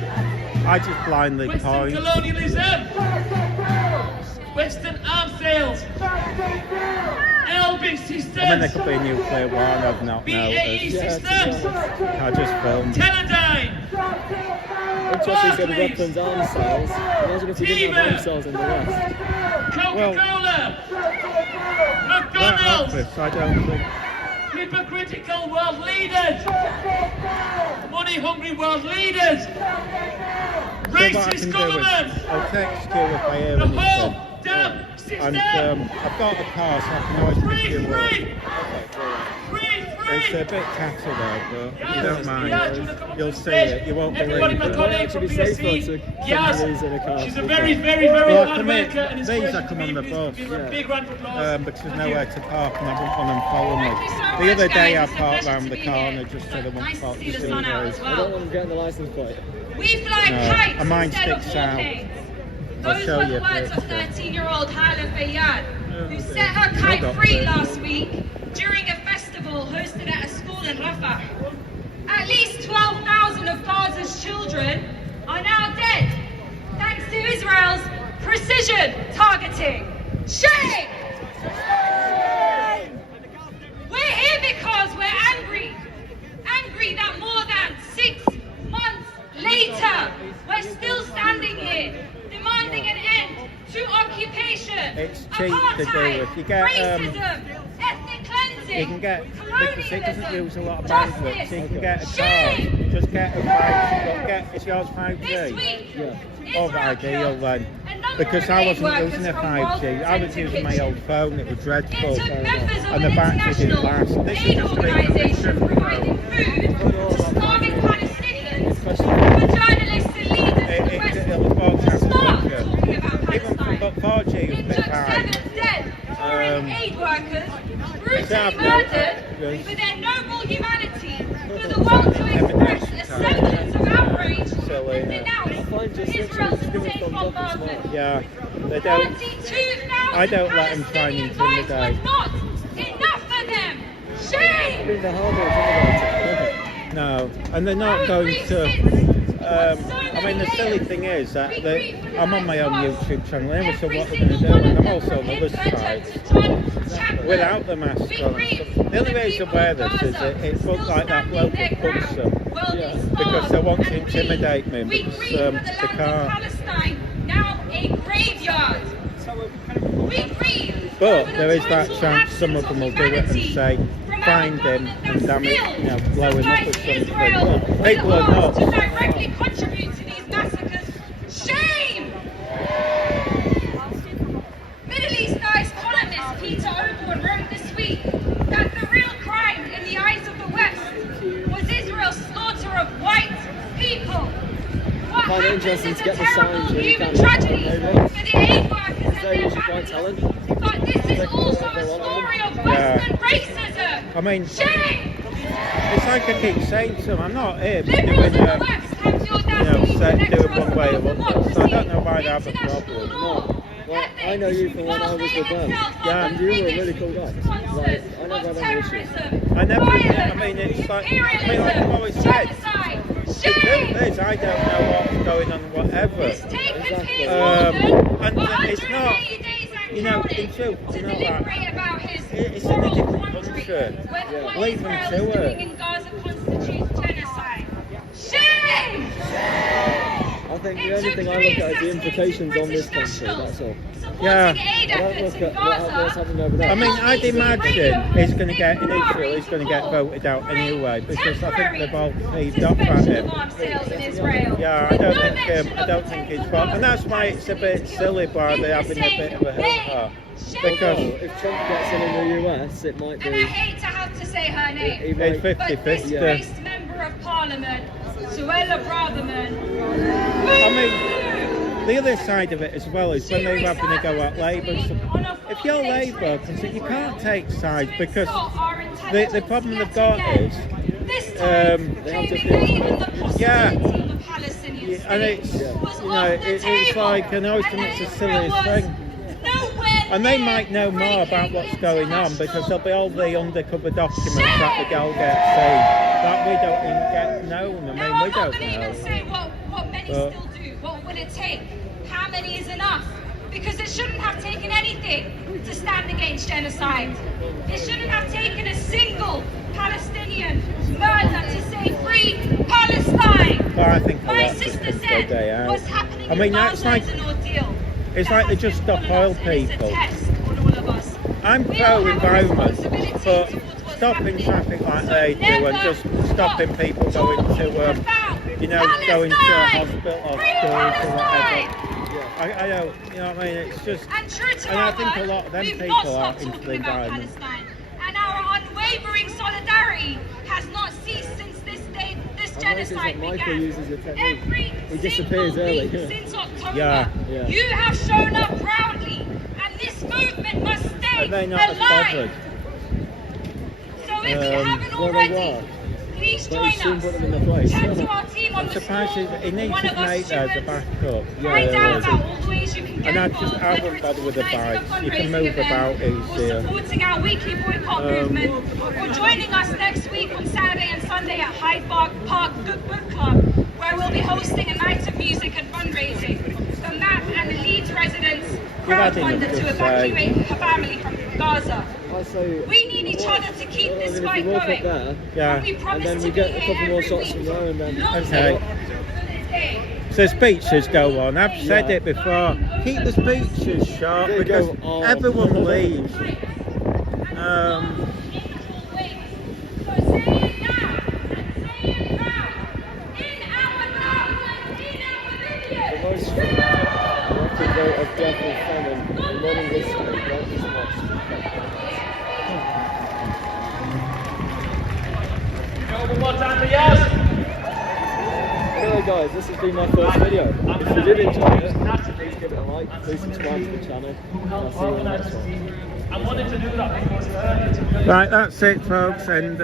I just blindly Western point. colonialism. Western arms sales. Elbit systems. I mean, there could be a nuclear war and I've not BAE noticed. systems. I just filmed. Teledyne. Interesting said weapons arms sales. Imagine if we didn't have arms sales in the West. Coca-Cola. That McDonald's. office, I don't think. Hypocritical world leaders. Money-hungry world leaders. So what I can Racist do is, governments. I'll text you if I hear The anything. whole damn system. And I've got a car, so I can always pick Free, you up. free. Free, It's free. a bit tatty there, but you Yes, don't mind. yeah, do you wanna come up You'll on see stage? it. You won't Everybody, believe my it. colleague from It'd be safer BSC. to Yes. come to these in a car. She's a very, very, very Well, hard come here. worker and These inspiration are come to on me. the Please bus. give her a big round of applause. Because there's Thank nowhere you. to park and I wouldn't want them following me. Thank you so The other much, day I guys. It's a parked pleasure round to the be corner here. just so they wouldn't Nice to park see the the sun out as I don't well. want them getting the license plate. We fly No, kites and mine instead of sticks out. warplanes. I'll Those show were you the a words of picture. 13-year-old Hala Fayyad, who dear. set her Hold kite up, free please. last week during a festival hosted at a school in Rafah. At least 12,000 of Gaza's children are now dead, thanks to Israel's precision targeting. Shame! We're here because we're angry. Angry that more than 6 months later, we're still standing here, demanding an end to occupation, It's cheap to do apartheid, if you get, racism, ethnic cleansing, You can get, because it doesn't colonialism, use a lot of bandwidth, justice, so you can get a car. shame. Just get a 5G. Is yours 5G? This week, Oh, Israel ideal killed then. a number Because of I aid wasn't workers using a from 5G. I was using my old phone. It was dreadful. It took members of And an the battery didn't international last. This aid is a organisation providing food to starving Palestinians for journalists and leaders in the West It'll broadcast start quicker. talking about Even Palestine. but 4G was a It bit took high. 7 dead foreign aid workers brutally Exactly. murdered Yes. for their noble humanity, for the world to express a semblance of outrage silly. I find just literally just give it thumbs up and smile. Yeah, they don't. I don't let them try and intimidate. Not enough for them. Shame. I mean, they're hardly intimidated. No, and they're not going to. I mean, the silly thing is that I'm on my own YouTube channel anyway, so what they're going to do, and I'm also on other sides without the mask on. The only reason I wear this is it looks like that bloke that puts them because they want to intimidate me because they can't. Now a graveyard. But there is that chance some of them will do it and say, find him and damn it, blow him up or something. Well, people are not. To directly contribute to these massacres. Shame! Middle East Eye's columnist Peter Oborn wrote this week that the real crime in the eyes of the West was Israel's slaughter of white people. What happens is a terrible human tragedy for the aid workers and their families. But this is also a story of Western racism. I mean, shame! It's like I keep saying to them, I'm not here doing Liberals in the West have the audacity do it one way or another, so I don't know why they have a problem. No. Well, I know you from when I was with them. Yeah. And you were a really cool guy. Like, I never had any issues. I mean, it's like I've always said, the truth is, I don't know what's going on, whatever. And it's not, in truth, it's not like, it's in a different country. Leave them to it. I think the only thing I look at is the implications on this country, that's all. Yeah. I don't look at what's happening over there. I mean, I'd imagine he's going to get, in Israel, he's going to get voted out anyway, because I think they've all heaved up at him. Yeah, I don't think he's fought. And that's why it's a bit silly why they're having a bit of a hoo-ha. Because if Trump gets in the US, it might be... And I hate to have to say her name, it's 50-50. but this disgraced member of Parliament, Suella Braverman. I mean, the other side of it as well is when they're having to go at Labour. If you're Labour, you can't take sides because the problem they've got is and it's like I always think it's the silliest thing. And they might know more about what's going on because there'll be all the undercover documents that the girl gets seen that we don't even get known. I mean, we don't know. Even say what many still do. What would it take? How many is enough? Because it shouldn't have taken anything to stand against genocide. It shouldn't have taken a single Palestinian murder to say free Palestine. But I think my sister said what's happening in Gaza is an ordeal. It's like they just stop oil people. I'm pro-environment, but stopping traffic like they do and just stopping people going to, going to hospital or schools or whatever. I don't, what I mean? It's just, and I think a lot of them people are into the environment. And our unwavering solidarity has not ceased since this genocide began. Michael uses a technique. He disappears early. Since October, you have shown up proudly, and this movement must stay alive. So if you haven't already, please join us. Chat to our team on the floor. He needs to make that as a backup. Find out about all the ways you can get involved, I wouldn't bother with the bikes. You can move about easier. Or supporting our weekly boycott movement, or joining us next week on Saturday and Sunday at Hyde Park Good Book Club, where we'll be hosting a night of music and fundraising. The MAP and the Leeds residents crowdfunded to evacuate her family from Gaza. We need each other to keep this fight going. And we promise to be here every week. Okay. So speeches go on. I've said it before. Keep the speeches short because everyone leaves. Of death and famine, and running this state, right this mosque. Anyway guys, this has been my first video. If you did enjoy it, please give it a like, please subscribe to the channel, and I'll see you in the next one. Right, that's it folks, and